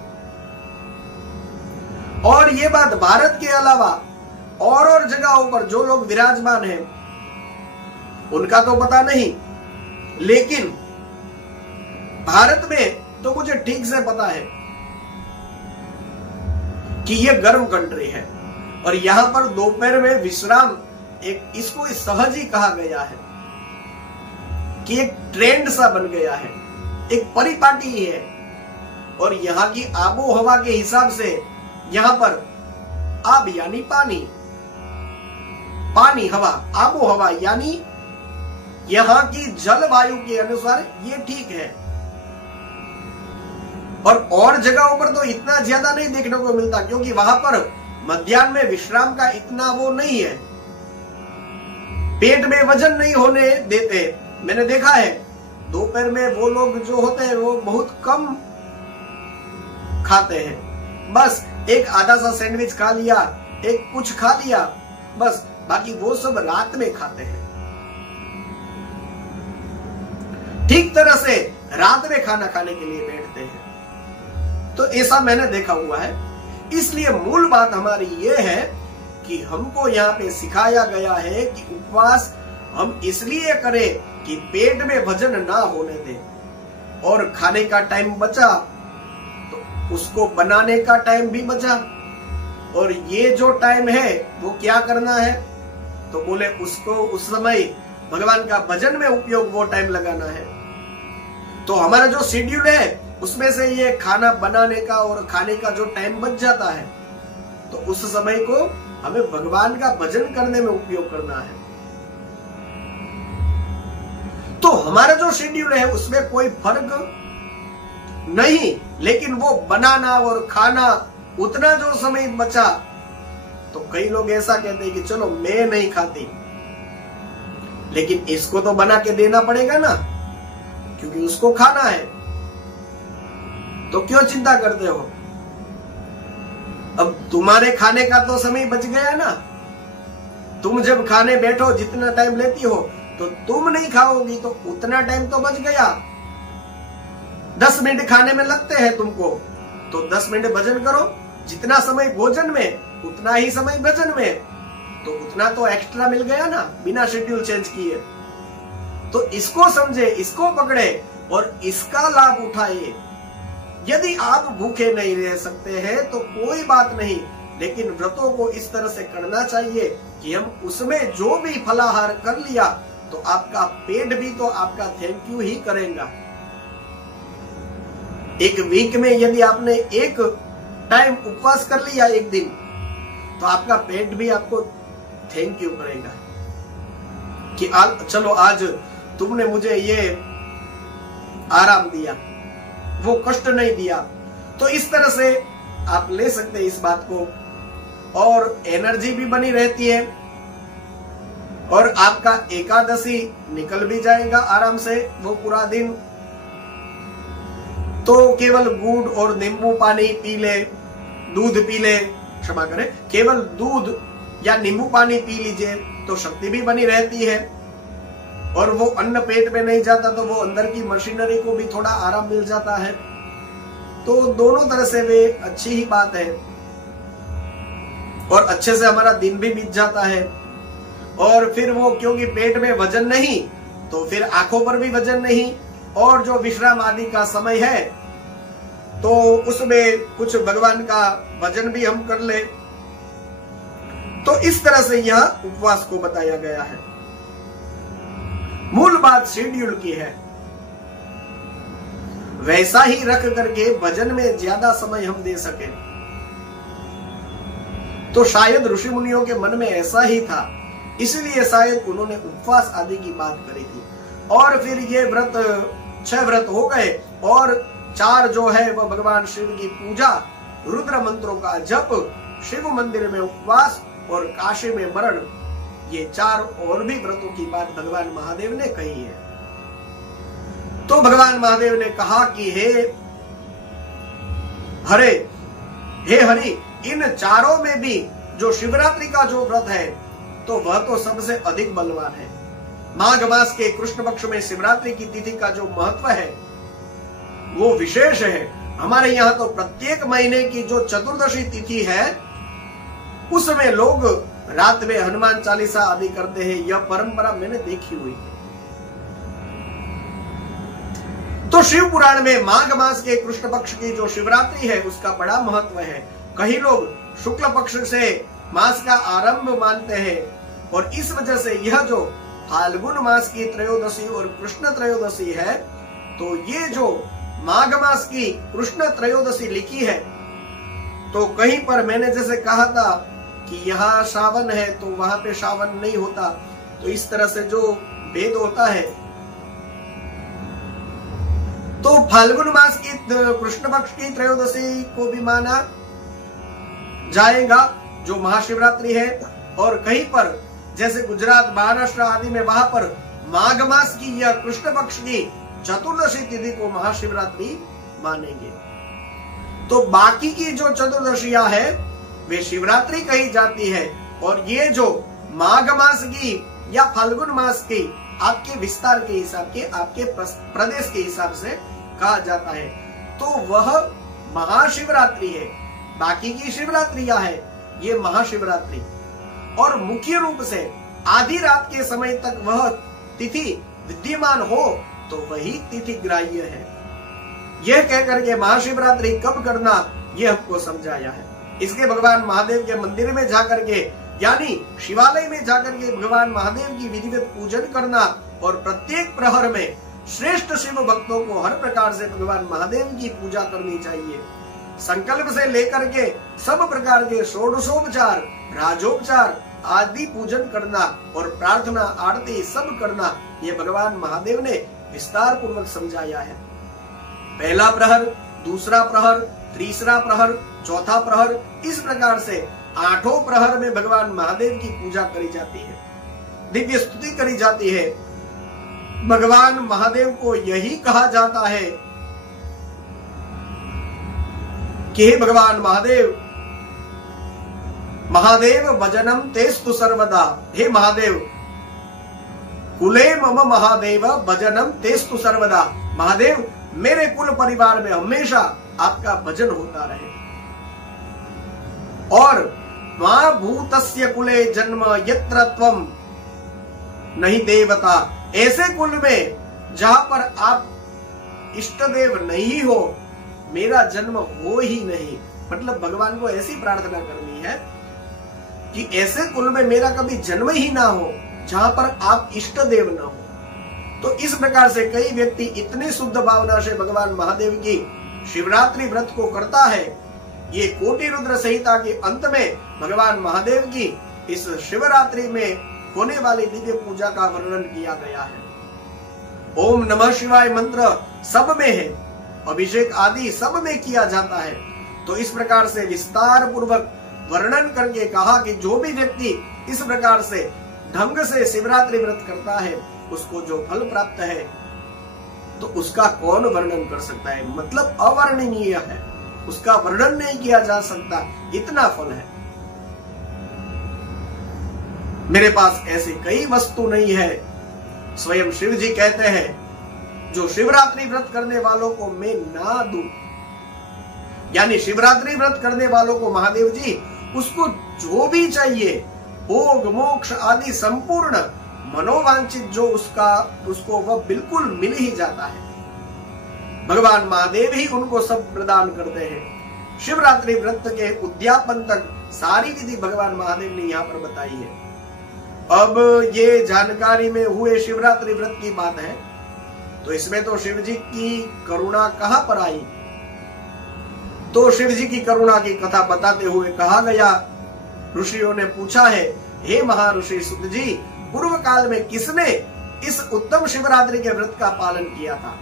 और ये बात भारत के अलावा और जगहों पर जो लोग विराजमान हैं उनका तो पता नहीं, लेकिन भारत में तो मुझे ठीक से पता है कि यह गर्म कंट्री है, और यहां पर दोपहर में विश्राम एक इसको सहज ही कहा गया है कि एक ट्रेंड सा बन गया है, एक परिपाटी ही है। और यहाँ की आबो हवा के हिसाब से यहाँ पर आब यानी पानी, पानी हवा, आबो हवा यानी यहाँ की जलवायु के अनुसार ये ठीक है। और जगहों पर तो इतना ज्यादा नहीं देखने को मिलता, क्योंकि वहां पर मध्याह्न में विश्राम का इतना वो नहीं है, पेट में वजन नहीं होने देते। मैंने देखा है दोपहर में वो लोग जो होते हैं वो बहुत कम खाते हैं, बस एक आधा सा सैंडविच खा लिया, एक कुछ खा लिया, बस, बाकी वो सब रात में खाते हैं। ठीक तरह से रात में खाना खाने के लिए बैठते हैं। तो ऐसा मैंने देखा हुआ है। इसलिए मूल बात हमारी ये है कि हमको यहाँ पे सिखाया गया है कि उपवास हम इसलिए करें कि पेट में वजन ना होने दें, और खाने का टाइम बचा तो उसको बनाने का टाइम भी बचा, और ये जो टाइम है वो क्या करना है, तो बोले उसको उस समय भगवान का भजन में उपयोग वो टाइम लगाना है। तो हमारा जो शेड्यूल है उसमें से ये खाना बनाने का और खाने का जो टाइम बच जाता है, तो उस समय को हमें भगवान का भजन करने में उपयोग करना है। तो हमारा जो शेड्यूल है उसमें कोई फर्क नहीं, लेकिन वो बनाना और खाना उतना जो समय बचा, तो कई लोग ऐसा कहते हैं कि चलो मैं नहीं खाती, लेकिन इसको तो बना के देना पड़ेगा ना, क्योंकि उसको खाना है, तो क्यों चिंता करते हो। अब तुम्हारे खाने का तो समय बच गया ना, तुम जब खाने बैठो जितना टाइम लेती हो, तो तुम नहीं खाओगी तो उतना टाइम तो बच गया। 10 मिनट खाने में लगते हैं तुमको, तो 10 मिनट भजन करो, जितना समय भोजन में उतना ही समय भजन में, तो उतना तो एक्स्ट्रा मिल गया ना, बिना शेड्यूल चेंज किए। तो इसको समझे, इसको पकड़े और इसका लाभ उठाए। यदि आप भूखे नहीं रह सकते हैं तो कोई बात नहीं, लेकिन व्रतों को इस तरह से करना चाहिए कि हम उसमें जो भी फलाहार कर लिया तो आपका पेट भी तो आपका थैंक यू ही करेगा। एक वीक में यदि आपने एक टाइम उपवास कर लिया एक दिन, तो आपका पेट भी आपको थैंक यू करेगा कि चलो आज तुमने मुझे ये आराम दिया, वो कष्ट नहीं दिया। तो इस तरह से आप ले सकते हैं इस बात को, और एनर्जी भी बनी रहती है, और आपका एकादशी निकल भी जाएगा आराम से वो पूरा दिन। तो केवल गुड़ और नींबू पानी पी ले, दूध पी ले, क्षमा करें, केवल दूध या नींबू पानी पी लीजिए तो शक्ति भी बनी रहती है, और वो अन्न पेट में नहीं जाता तो वो अंदर की मशीनरी को भी थोड़ा आराम मिल जाता है। तो दोनों तरह से वे अच्छी ही बात है, और अच्छे से हमारा दिन भी बीत जाता है। और फिर वो क्योंकि पेट में वजन नहीं, तो फिर आंखों पर भी वजन नहीं, और जो विश्राम आदि का समय है तो उसमें कुछ भगवान का भजन भी हम कर ले। तो इस तरह से यह उपवास को बताया गया है। मूल बात शेड्यूल की है, वैसा ही रख करके भजन में ज्यादा समय हम दे सके। तो शायद ऋषि मुनियों के मन में ऐसा ही था, इसलिए शायद उन्होंने उपवास आदि की बात करी थी। और फिर ये व्रत 6 व्रत हो गए, और 4 जो है वह भगवान शिव की पूजा, रुद्र मंत्रों का जप, शिव मंदिर में उपवास और काशी में मरण, ये 4 और भी व्रतों की बात भगवान महादेव ने कही है। तो भगवान महादेव ने कहा कि हे हरि, इन 4 में भी जो शिवरात्रि का जो व्रत है तो वह तो सबसे अधिक बलवान है। माघ मास के कृष्ण पक्ष में शिवरात्रि की तिथि का जो महत्व है वो विशेष है। हमारे यहाँ तो प्रत्येक महीने की जो चतुर्दशी तिथि है उसमें लोग रात में हनुमान चालीसा आदि करते हैं। यह परंपरा मैंने देखी हुई है। तो शिव पुराण में माघ मास के कृष्ण पक्ष की जो शिवरात्रि है उसका बड़ा महत्व है। कई लोग शुक्ल पक्ष से मास का आरंभ मानते हैं, और इस वजह से यह जो फाल्गुन मास की त्रयोदशी और कृष्ण त्रयोदशी है, तो ये जो माघ मास की कृष्ण त्रयोदशी लिखी है, तो कहीं पर मैंने जैसे कहा था कि यहाँ श्रावण है तो वहां पे श्रावण नहीं होता, तो इस तरह से जो भेद होता है तो फाल्गुन मास की कृष्ण पक्ष की त्रयोदशी को भी माना जाएगा जो महाशिवरात्रि है। और कहीं पर जैसे गुजरात, महाराष्ट्र आदि में वहां पर माघ मास की या कृष्ण पक्ष की चतुर्दशी तिथि को महाशिवरात्रि मानेंगे। तो बाकी की जो चतुर्दशियां है वे शिवरात्रि कही जाती है, और ये जो माघ मास की या फाल्गुन मास की आपके विस्तार के हिसाब के, आपके प्रदेश के हिसाब से कहा जाता है, तो वह महाशिवरात्रि है। बाकी की शिवरात्रियां है ये महाशिवरात्रि। और मुख्य रूप से आधी रात के समय तक वह तिथि विद्यमान हो तो वही तिथि ग्राह्य है। यह कहकर के महाशिवरात्रि कब करना यह हमको समझाया है। इसके भगवान महादेव के मंदिर में जाकर के यानी शिवालय में जाकर के भगवान महादेव की विधिवत पूजन करना, और प्रत्येक प्रहर में श्रेष्ठ शिव भक्तों को हर प्रकार से भगवान महादेव की पूजा करनी चाहिए। संकल्प से लेकर के सब प्रकार के षोडशोपचार, राजोपचार आदि पूजन करना और प्रार्थना आरती सब करना, ये भगवान महादेव ने विस्तार पूर्वक समझाया है। पहला प्रहर, दूसरा प्रहर, तीसरा प्रहर, चौथा प्रहर, इस प्रकार से 8 प्रहर में भगवान महादेव की पूजा करी जाती है, दिव्य स्तुति करी जाती है। भगवान महादेव को यही कहा जाता है कि हे भगवान महादेव, महादेव भजनम तेस्तु सर्वदा, हे महादेव कुले मम महादेव भजनम तेस्तु सर्वदा, महादेव मेरे कुल परिवार में हमेशा आपका भजन होता रहे। और मां भूतस्य कुले जन्म यत्र त्वम नहीं देवता, ऐसे कुल में जहां पर आप इष्ट देव नहीं हो मेरा जन्म हो ही नहीं। मतलब भगवान को ऐसी प्रार्थना करनी है कि ऐसे कुल में मेरा कभी जन्म ही ना हो जहां पर आप इष्ट देव ना हो। तो इस प्रकार से कई व्यक्ति इतनी शुद्ध भावना से भगवान महादेव की शिवरात्रि व्रत को करता है। ये कोटि रुद्र संहिता के अंत में भगवान महादेव की इस शिवरात्रि में होने वाली दिव्य पूजा का वर्णन किया गया है। ओम नमः शिवाय मंत्र सब में है, अभिषेक आदि सब में किया जाता है। तो इस प्रकार से विस्तार पूर्वक वर्णन करके कहा कि जो भी व्यक्ति इस प्रकार से ढंग से शिवरात्रि व्रत करता है उसको जो फल प्राप्त है तो उसका कौन वर्णन कर सकता है। मतलब अवर्णनीय है, उसका वर्णन नहीं किया जा सकता, इतना फल है। मेरे पास ऐसी कई वस्तु नहीं है। स्वयं शिव जी कहते हैं जो शिवरात्रि व्रत करने वालों को मैं ना दूं, यानी शिवरात्रि व्रत करने वालों को महादेव जी उसको जो भी चाहिए भोग मोक्ष आदि संपूर्ण मनोवांछित जो उसको वह बिल्कुल मिल ही जाता है। भगवान महादेव ही उनको सब प्रदान करते हैं। शिवरात्रि व्रत के उद्यापन तक सारी विधि भगवान महादेव ने यहाँ पर बताई है। अब ये जानकारी में हुए शिवरात्रि व्रत की बात है, तो इसमें तो शिव जी की करुणा कहां पर आई। तो शिव जी की करुणा की कथा बताते हुए कहा गया, ऋषियों ने पूछा है, हे महर्षि सुत जी, पूर्व काल में किसने इस उत्तम शिवरात्रि के व्रत का पालन किया था?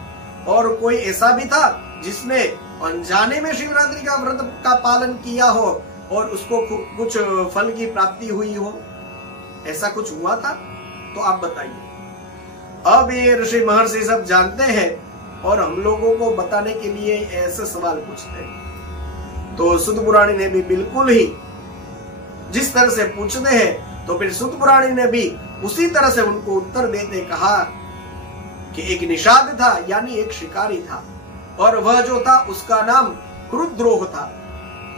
और कोई ऐसा भी था जिसने अनजाने में शिवरात्रि का व्रत का पालन किया हो और उसको कुछ फल की प्राप्ति हुई हो? ऐसा कुछ हुआ था? तो आप बताइए। अब ये ऋषि महर्षि सब जानते हैं और हम लोगों को बताने के लिए ऐसे सवाल पूछते हैं। तो सुत पुराणी ने भी बिल्कुल ही जिस तरह से पूछते हैं, तो फिर सुत पुराणी ने भी उसी तरह से उनको उत्तर देते कहा कि एक निषाद था, यानी एक शिकारी था, और वह जो था उसका नाम क्रुद्रोह था।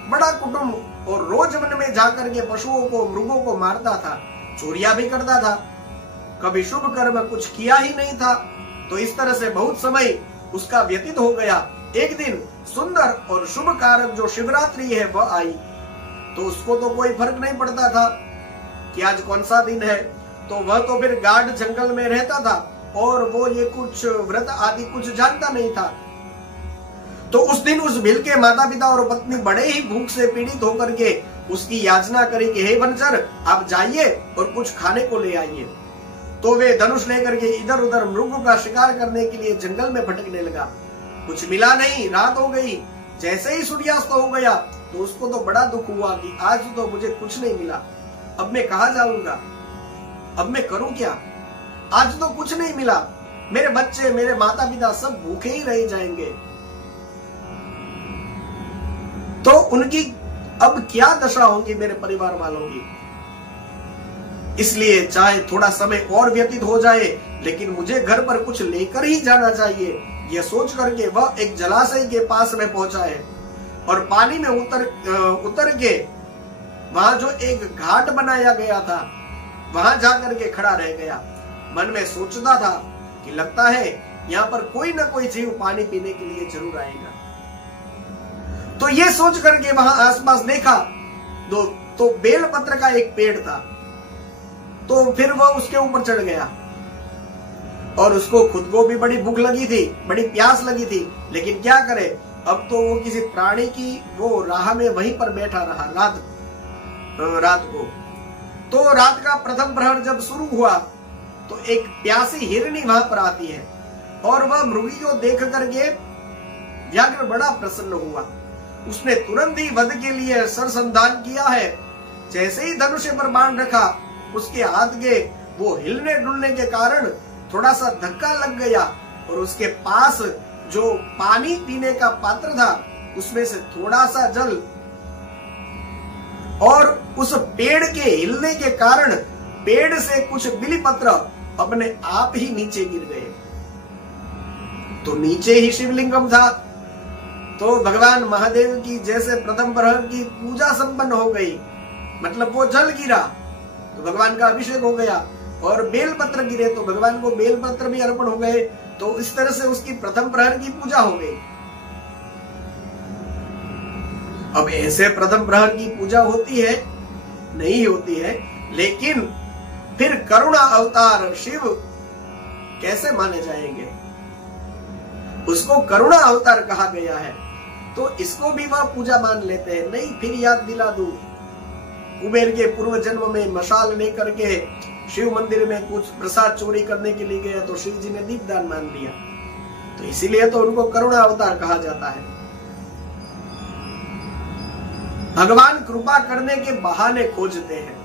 बड़ा कुटुंब और रोज वन में जाकर के पशुओं को मृगों को मारता था, चोरियां भी करता था, कभी शुभ कर्म कुछ किया ही नहीं था। तो इस तरह से बहुत समय उसका व्यतीत हो गया। एक दिन सुंदर और शुभ कारक जो शिवरात्रि है वह आई, तो उसको तो कोई फर्क नहीं पड़ता था कि आज कौन सा दिन है। तो वह तो फिर गाढ़ जंगल में रहता था और वो ये कुछ व्रत आदि कुछ जानता नहीं था। तो उस दिन उस भील के माता पिता और पत्नी बड़े ही भूख से पीड़ित होकर के उसकी याचना करी कि हे वनचर, आप जाइए और कुछ खाने को ले आइए। तो वे धनुष लेकर के इधर उधर मृगों का शिकार करने के लिए जंगल में भटकने लगा। कुछ मिला नहीं, रात हो गई। जैसे ही सूर्यास्त हो गया तो उसको तो बड़ा दुख हुआ कि आज तो मुझे कुछ नहीं मिला, अब मैं कहां जाऊंगा, अब मैं करूं क्या, आज तो कुछ नहीं मिला, मेरे बच्चे मेरे माता पिता सब भूखे ही रह जाएंगे। तो उनकी अब क्या दशा होगी मेरे परिवार वालों की। इसलिए चाहे थोड़ा समय और व्यतीत हो जाए, लेकिन मुझे घर पर कुछ लेकर ही जाना चाहिए, यह सोच करके वह एक जलाशय के पास में पहुंचा है और पानी में उतर के वहां जो एक घाट बनाया गया था वहां जाकर के खड़ा रह गया। मन में सोचता था कि लगता है यहाँ पर कोई ना कोई जीव पानी पीने के लिए जरूर आएगा। तो ये सोच करके वहां आसपास देखा तो बेलपत्र का एक पेड़ था। तो फिर वह उसके ऊपर चढ़ गया और उसको खुद को भी बड़ी भूख लगी थी, बड़ी प्यास लगी थी, लेकिन क्या करे, अब तो वो किसी प्राणी की वो राह में वहीं पर बैठा रहा रात को। तो रात का प्रथम प्रहर जब शुरू हुआ तो एक प्यासी हिरनी वहां पर आती है और वह मृगी को देख करके व्याघ्र बड़ा प्रसन्न हुआ। उसने तुरंत ही वध के लिए सरसंधान किया है। जैसे ही धनुष पर बाण रखा, उसके हाथ के वो हिलने डुलने के कारण थोड़ा सा धक्का लग गया और उसके पास जो पानी पीने का पात्र था उसमें से थोड़ा सा जल और उस पेड़ के हिलने के कारण पेड़ से कुछ बिलीपत्र अपने आप ही नीचे गिर गए। तो नीचे ही शिवलिंगम था। तो भगवान महादेव की जैसे प्रथम प्रहर की पूजा संपन्न हो गई, मतलब वो जल गिरा तो भगवान का अभिषेक हो गया और बेलपत्र गिरे तो भगवान को बेलपत्र भी अर्पण हो गए। तो इस तरह से उसकी प्रथम प्रहर की पूजा हो गई। अब ऐसे प्रथम प्रहर की पूजा होती है? नहीं होती है, लेकिन फिर करुणा अवतार शिव कैसे माने जाएंगे? उसको करुणा अवतार कहा गया है, तो इसको भी वह पूजा मान लेते हैं। नहीं, फिर याद दिला दूं, कुबेर के पूर्व जन्म में मशाल लेकर के शिव मंदिर में कुछ प्रसाद चोरी करने के लिए गया तो शिव जी ने दीपदान मान लिया, तो इसीलिए तो उनको करुणा अवतार कहा जाता है। भगवान कृपा करने के बहाने खोजते हैं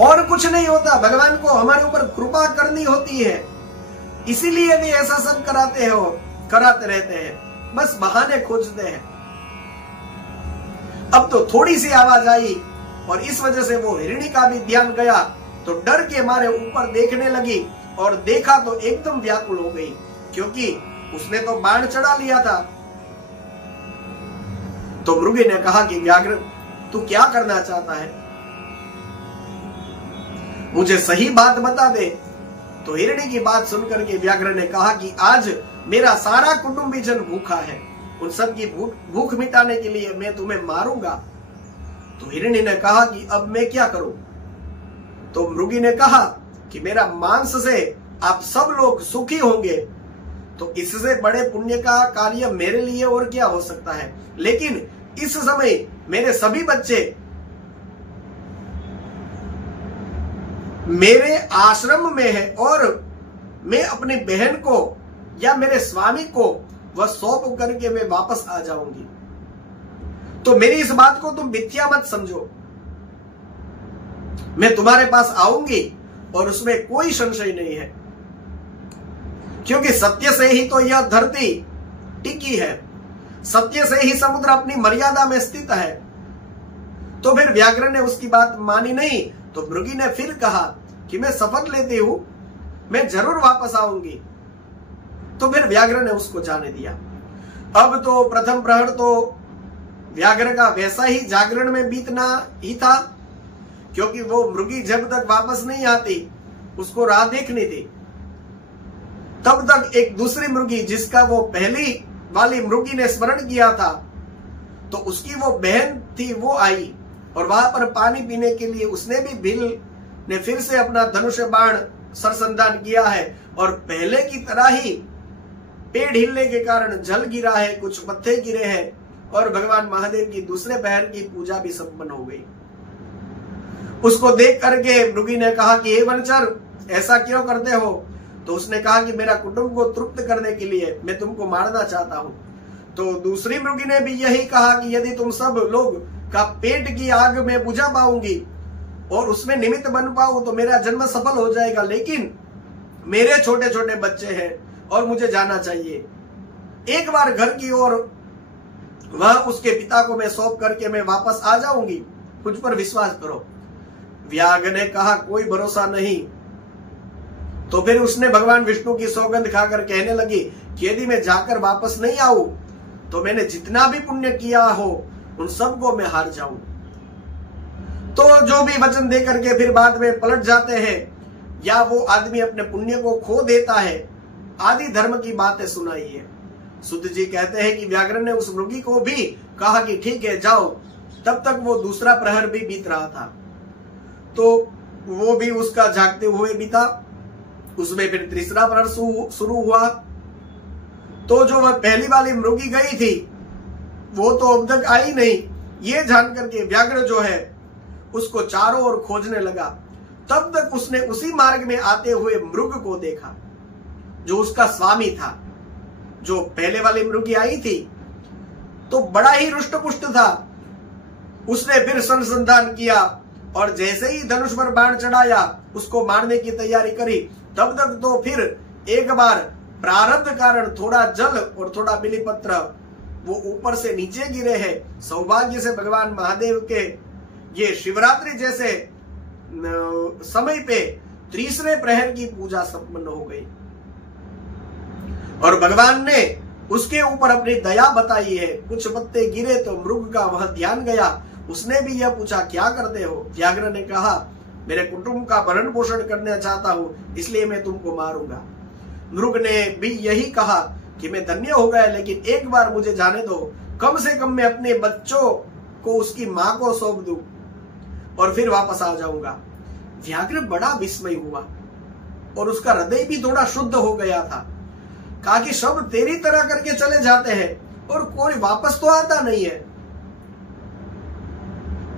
और कुछ नहीं होता। भगवान को हमारे ऊपर कृपा करनी होती है, इसीलिए वे ऐसा सब कराते रहते हैं, बस बहाने खोजते हैं। अब तो थोड़ी सी आवाज आई और इस वजह से वो हिरणी का भी ध्यान गया, तो डर के मारे ऊपर देखने लगी और देखा तो एकदम व्याकुल हो गई, क्योंकि उसने तो बाण चढ़ा लिया था। तो मृगी ने कहा कि व्याघ्र, तू क्या करना चाहता है, मुझे सही बात बता दे। तो हिरणी की बात सुनकर के व्याघ्र ने कहा कि आज मेरा सारा कुटुंबीजन भूखा है, उन सब की भूख मिटाने के लिए मैं तुम्हें मारूंगा। तो हिरणी ने कहा कि अब मैं क्या करूं? तो मृगी ने कहा कि मेरा मांस से आप सब लोग सुखी होंगे, तो इससे बड़े पुण्य का कार्य मेरे लिए और क्या हो सकता है। लेकिन इस समय मेरे सभी बच्चे मेरे आश्रम में है और मैं अपनी बहन को या मेरे स्वामी को वह सौंप करके मैं वापस आ जाऊंगी। तो मेरी इस बात को तुम मिथ्या मत समझो, मैं तुम्हारे पास आऊंगी और उसमें कोई संशय नहीं है, क्योंकि सत्य से ही तो यह धरती टिकी है, सत्य से ही समुद्र अपनी मर्यादा में स्थित है। तो फिर व्याघ्र ने उसकी बात मानी नहीं, तो मृगी ने फिर कहा कि मैं शपथ लेती हूं, मैं जरूर वापस आऊंगी। तो फिर व्याघ्र ने उसको जाने दिया। अब तो प्रथम प्रहर तो व्याघ्र का वैसा ही जागरण में बीतना ही था, क्योंकि वो मृगी जब तक वापस नहीं आती उसको राह देखनी थी। तब तक एक दूसरी मृगी, जिसका वो पहली वाली मृगी ने स्मरण किया था, तो उसकी वो बहन थी, वो आई और वहां पर पानी पीने के लिए उसने भी भील ने फिर से अपना धनुष बाण सरसंधान किया है और पहले की तरह ही पेड़ हिलने के कारण जल गिरा है, कुछ पत्ते गिरे हैं और भगवान महादेव की दूसरे पहर की पूजा भी संपन्न हो गई। उसको देख करके मृगी ने कहा कि हे वनचर, ऐसा क्यों करते हो? तो उसने कहा कि मेरा कुटुंब को तृप्त करने के लिए मैं तुमको मारना चाहता हूं। तो दूसरी मृगी ने भी यही कहा कि यदि तुम सब लोग का पेट की आग में बुझा पाऊंगी और उसमें निमित्त बन पाऊं तो मेरा जन्म सफल हो जाएगा, लेकिन मेरे छोटे छोटे बच्चे हैं और मुझे जाना चाहिए। एक बार घर की ओर वह उसके पिता को मैं सौंप करके मैं वापस आ जाऊंगी, मुझ पर विश्वास करो। व्याघ्र ने कहा कोई भरोसा नहीं। तो फिर उसने भगवान विष्णु की सौगंध खाकर कहने लगी कि यदि मैं जाकर वापस नहीं आऊं तो मैंने जितना भी पुण्य किया हो उन सबको मैं हार जाऊं। तो जो भी वचन दे करके फिर बाद में पलट जाते हैं या वो आदमी अपने पुण्य को खो देता है, आदि धर्म की बातें सुनाई है। सुध जी कहते हैं कि व्याघ्र ने उस मृगी को भी कहा कि ठीक है जाओ। तब तक वो दूसरा प्रहर भी बीत रहा था, तो वो भी उसका जागते हुए बीता। उसमें फिर तीसरा प्रहर शुरू हुआ। तो जो वह पहली वाली मृगी गई थी वो तो अब तक आई नहीं। ये जान करके व्याघ्र जो है उसको चारों ओर खोजने लगा। तब तक उसने उसी मार्ग में आते हुए मृग को देखा जो उसका स्वामी था। जो पहले वाली मृगी आई थी तो बड़ा ही रुष्ट पुष्ट था। उसने फिर संसंधान किया और जैसे ही धनुष पर बाण चढ़ाया, उसको मारने की तैयारी करी। तब तक तो फिर एक बार प्रारब्ध कारण थोड़ा जल और थोड़ा बिलीपत्र वो ऊपर से नीचे गिरे हैं। सौभाग्य से भगवान महादेव के ये शिवरात्रि जैसे समय पे तीसरे प्रहर की पूजा संपन्न हो गई और भगवान ने उसके ऊपर अपनी दया बताई है। कुछ पत्ते गिरे तो मृग का वह ध्यान गया। उसने भी यह पूछा क्या करते हो? व्याघ्र ने कहा मेरे कुटुंब का भरण पोषण करना चाहता हूं, इसलिए मैं तुमको मारूंगा। मृग ने भी यही कहा कि मैं धन्य हो गया, लेकिन एक बार मुझे जाने दो, कम से कम मैं अपने बच्चों को उसकी मां को सौंप दूं और फिर वापस आ जाऊंगा। व्याघ्र बड़ा विस्मय हुआ और उसका हृदय भी थोड़ा शुद्ध हो गया था। कहा कि सब तेरी तरह करके चले जाते हैं और कोई वापस तो आता नहीं है,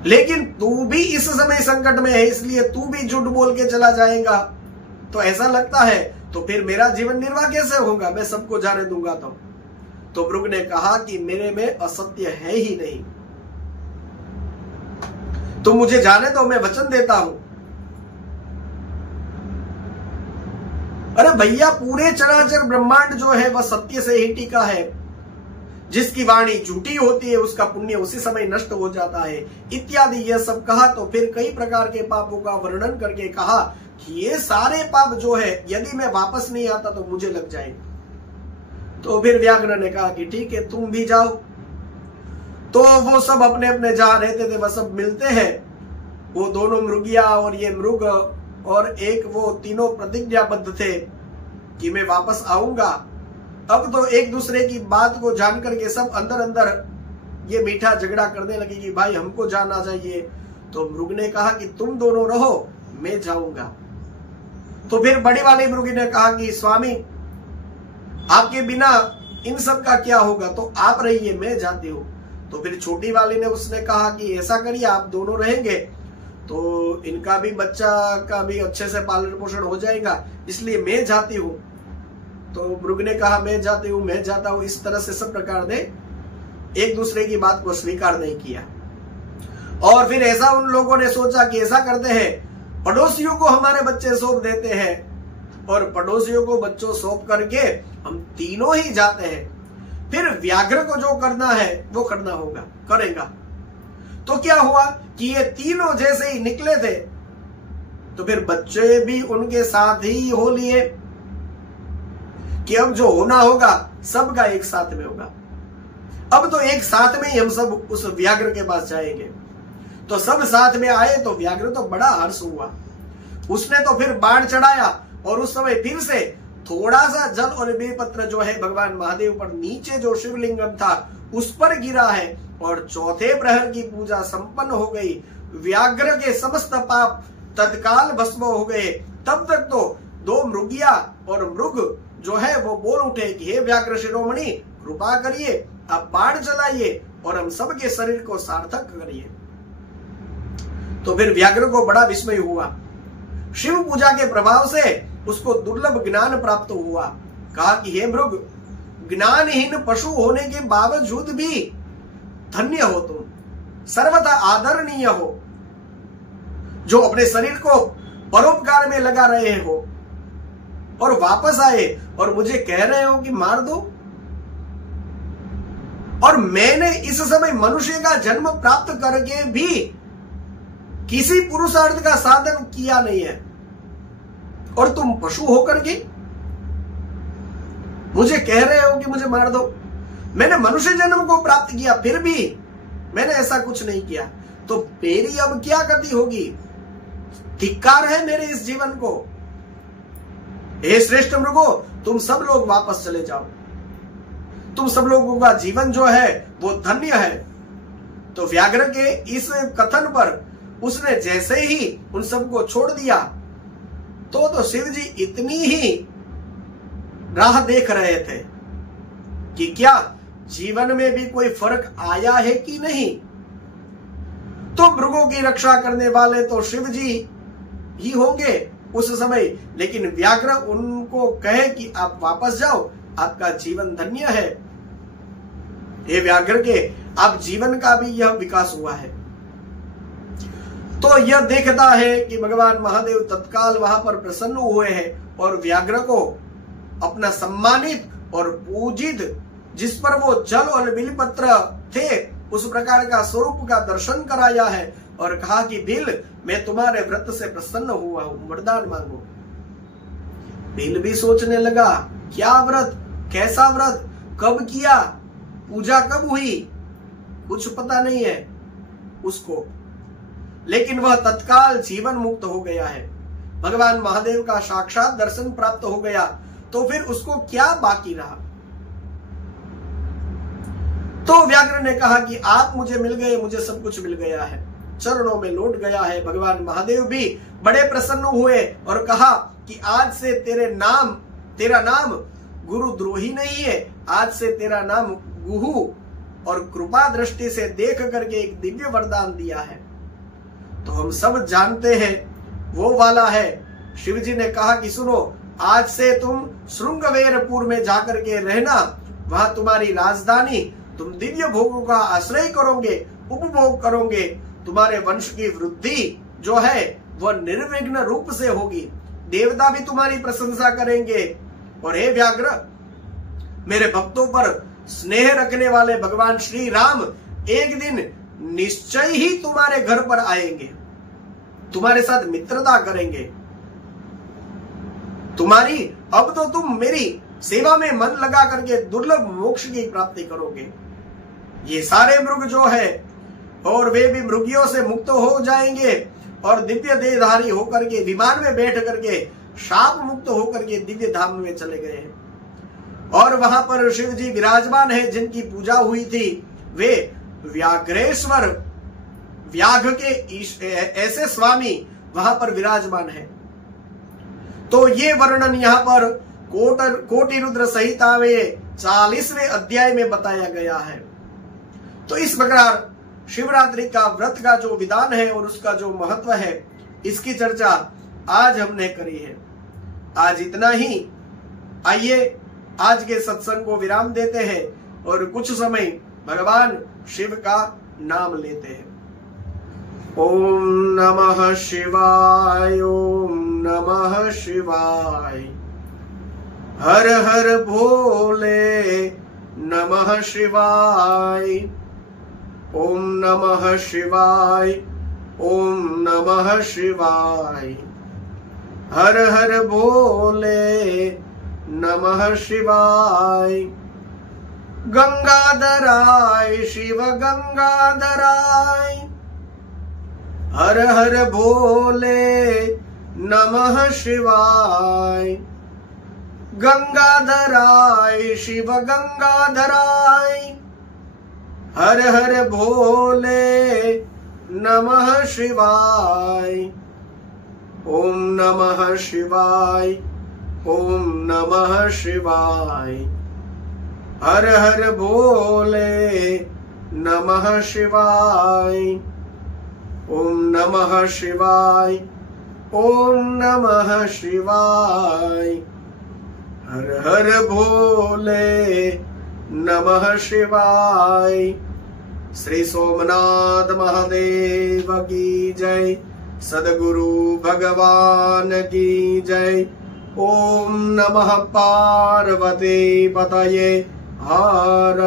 लेकिन तू भी इस समय संकट में है, इसलिए तू भी झूठ बोल के चला जाएगा तो ऐसा लगता है तो फिर मेरा जीवन निर्वाह कैसे होगा? मैं सबको जाने दूंगा। तो मृग ने कहा कि मेरे में असत्य है ही नहीं, तुम मुझे जाने दो, मैं वचन देता हूं। अरे भैया, पूरे चराचर ब्रह्मांड जो है वह सत्य से ही टिका है। जिसकी वाणी झूठी होती है उसका पुण्य उसी समय नष्ट हो जाता है, इत्यादि यह सब कहा। तो फिर कई प्रकार के पापों का वर्णन करके कहा कि ये सारे पाप जो है यदि मैं वापस नहीं आता तो मुझे लग जाए। तो फिर व्याघ्र ने कहा कि ठीक है तुम भी जाओ। तो वो सब अपने अपने जहां रहते थे वह सब मिलते हैं। वो दोनों मृगिया और ये मृग और एक वो तीनों प्रतिज्ञाबद्ध थे कि मैं वापस आऊंगा। अब तो एक दूसरे की बात को जान करके सब अंदर अंदर ये मीठा झगड़ा करने लगे कि भाई हमको जाना चाहिए। तो मृग ने कहा कि तुम दोनों रहो, मैं जाऊंगा। तो फिर बड़ी वाली मृगी ने कहा कि स्वामी आपके बिना इन सब का क्या होगा, तो आप रहिए, मैं जाती हूँ। तो फिर छोटी वाली ने उसने कहा कि ऐसा करिए आप दोनों रहेंगे तो इनका भी बच्चा का भी अच्छे से पालन पोषण हो जाएगा, इसलिए मैं जाती हूँ। तो मृग ने कहा मैं जाती हूँ, मैं जाता हूँ। इस तरह से सब प्रकार ने एक दूसरे की बात को स्वीकार नहीं किया। और फिर ऐसा उन लोगों ने सोचा कि ऐसा करते हैं, पड़ोसियों को हमारे बच्चे सौंप देते हैं और पड़ोसियों को बच्चों सौंप करके हम तीनों ही जाते हैं। फिर व्याघ्र को जो करना है वो करना होगा, करेगा। तो क्या हुआ कि ये तीनों जैसे ही निकले थे तो फिर बच्चे भी उनके साथ ही हो लिए कि अब जो होना होगा सबका एक साथ में होगा। अब तो एक साथ में ही हम सब उस व्याघ्र के पास जाएंगे। तो सब साथ में आए तो व्याघ्र तो बड़ा हर्ष हुआ। उसने तो फिर बाण चढ़ाया और उस समय फिर से थोड़ा सा जल और बेलपत्र जो है भगवान महादेव पर नीचे जो शिवलिंगम था उस पर गिरा है और चौथे प्रहर की पूजा संपन्न हो गई। व्याघ्र के समस्त पाप तत्काल भस्म हो गए। तब तक तो दो मृगिया और मृग जो है वो बोल उठे कि हे व्याघ्र शिरोमणि, कृपा करिए, आप बाण चलाइए और हम सबके शरीर को सार्थक करिए। तो फिर व्याघ्र को बड़ा विस्मय हुआ। शिव पूजा के प्रभाव से उसको दुर्लभ ज्ञान प्राप्त हुआ। कहा कि हे मृग, ज्ञानहीन पशु होने के बावजूद भी धन्य हो तुम, सर्वथा आदरणीय हो, जो अपने शरीर को परोपकार में लगा रहे हो और वापस आए और मुझे कह रहे हो कि मार दो। और मैंने इस समय मनुष्य का जन्म प्राप्त करके भी किसी पुरुषार्थ का साधन किया नहीं है, और तुम पशु होकर के मुझे कह रहे हो कि मुझे मार दो। मैंने मनुष्य जन्म को प्राप्त किया, फिर भी मैंने ऐसा कुछ नहीं किया, तो मेरी अब क्या गति होगी? धिक्कार है मेरे इस जीवन को। हे श्रेष्ठ मृगो, तुम सब लोग वापस चले जाओ, तुम सब लोगों का जीवन जो है वो धन्य है। तो व्याघ्र के इस कथन पर उसने जैसे ही उन सबको छोड़ दिया, तो शिव जी इतनी ही राह देख रहे थे कि क्या जीवन में भी कोई फर्क आया है कि नहीं। तो मृगों की रक्षा करने वाले तो शिव जी ही होंगे उस समय, लेकिन व्याघ्र उनको कहे कि आप वापस जाओ, आपका जीवन धन्य है। हे व्याघ्र के, आप जीवन का भी यह विकास हुआ है। तो यह देखता है कि भगवान महादेव तत्काल वहां पर प्रसन्न हुए हैं और व्याघ्र को अपना सम्मानित और पूजित, जिस पर वो जल और बिलपत्र थे, उस प्रकार का स्वरूप का दर्शन कराया है और कहा कि भील, मैं तुम्हारे व्रत से प्रसन्न हुआ हूं, वरदान मांगो। भील भी सोचने लगा, क्या व्रत, कैसा व्रत, कब किया, पूजा कब हुई, कुछ पता नहीं है उसको, लेकिन वह तत्काल जीवन मुक्त हो गया है। भगवान महादेव का साक्षात दर्शन प्राप्त हो गया, तो फिर उसको क्या बाकी रहा। तो व्याघ्र ने कहा कि आप मुझे मिल गए, मुझे सब कुछ मिल गया है, चरणों में लौट गया है। भगवान महादेव भी बड़े प्रसन्न हुए और कहा कि आज से तेरा नाम गुरुद्रोही नहीं है, आज से तेरा नाम गुहु, और कृपा दृष्टि से देख करके एक दिव्य वरदान दिया है। तो हम सब जानते हैं वो वाला है। शिव जी ने कहा कि सुनो, आज से तुम श्रृंगवेरपुर में जाकर के रहना, वहां तुम्हारी राजधानी, तुम दिव्य भोगों का आश्रय करोगे, उपभोग करोगे, तुम्हारे वंश की वृद्धि जो है वह निर्विघ्न रूप से होगी, देवता भी तुम्हारी प्रशंसा करेंगे। और हे व्याघ्र, मेरे भक्तों पर स्नेह रखने वाले भगवान श्री राम एक दिन निश्चय ही तुम्हारे घर पर आएंगे, तुम्हारे साथ मित्रता करेंगे, अब तो तुम मेरी सेवा में मन लगा करके दुर्लभ मोक्ष की प्राप्ति करोगे। ये सारे मृग जो है, और वे भी मृगियों से मुक्त हो जाएंगे और दिव्य देहधारी होकर के विमान में बैठ करके शाप मुक्त होकर के दिव्य धाम में चले गए हैं। और वहां पर शिव जी विराजमान है, जिनकी पूजा हुई थी, वे व्याघ्रेश्वर, व्याघ के ऐसे स्वामी वहां पर विराजमान है। तो ये वर्णन यहाँ पर कोटि रुद्र संहिता में 40वें अध्याय में बताया गया है। तो इस प्रकार शिवरात्रि का व्रत का जो विधान है और उसका जो महत्व है, इसकी चर्चा आज हमने करी है। आज इतना ही। आइए आज के सत्संग को विराम देते हैं और कुछ समय भगवान शिव का नाम लेते हैं। ओम नमः शिवाय, ओम नमः शिवाय, हर हर भोले नमः शिवाय, ओम नमः शिवाय, ओम नमः शिवाय, हर हर भोले नमः शिवाय। गंगाधराय शिव गंगाधराय, हर हर भोले नमः शिवाय। गंगाधराय शिव गंगाधराय, हर हर भोले नमः शिवाय। ओम नमः शिवाय, ओम नमः शिवाय, हर हर भोले नमः शिवाय। ओम नमः शिवाय, ओम नमः शिवाय। हर हर भोले नमः शिवाय। श्री सोमनाथ महादेव की जय। सद्गुरु भगवान की जय। ओम नमः पार्वती पतये। हर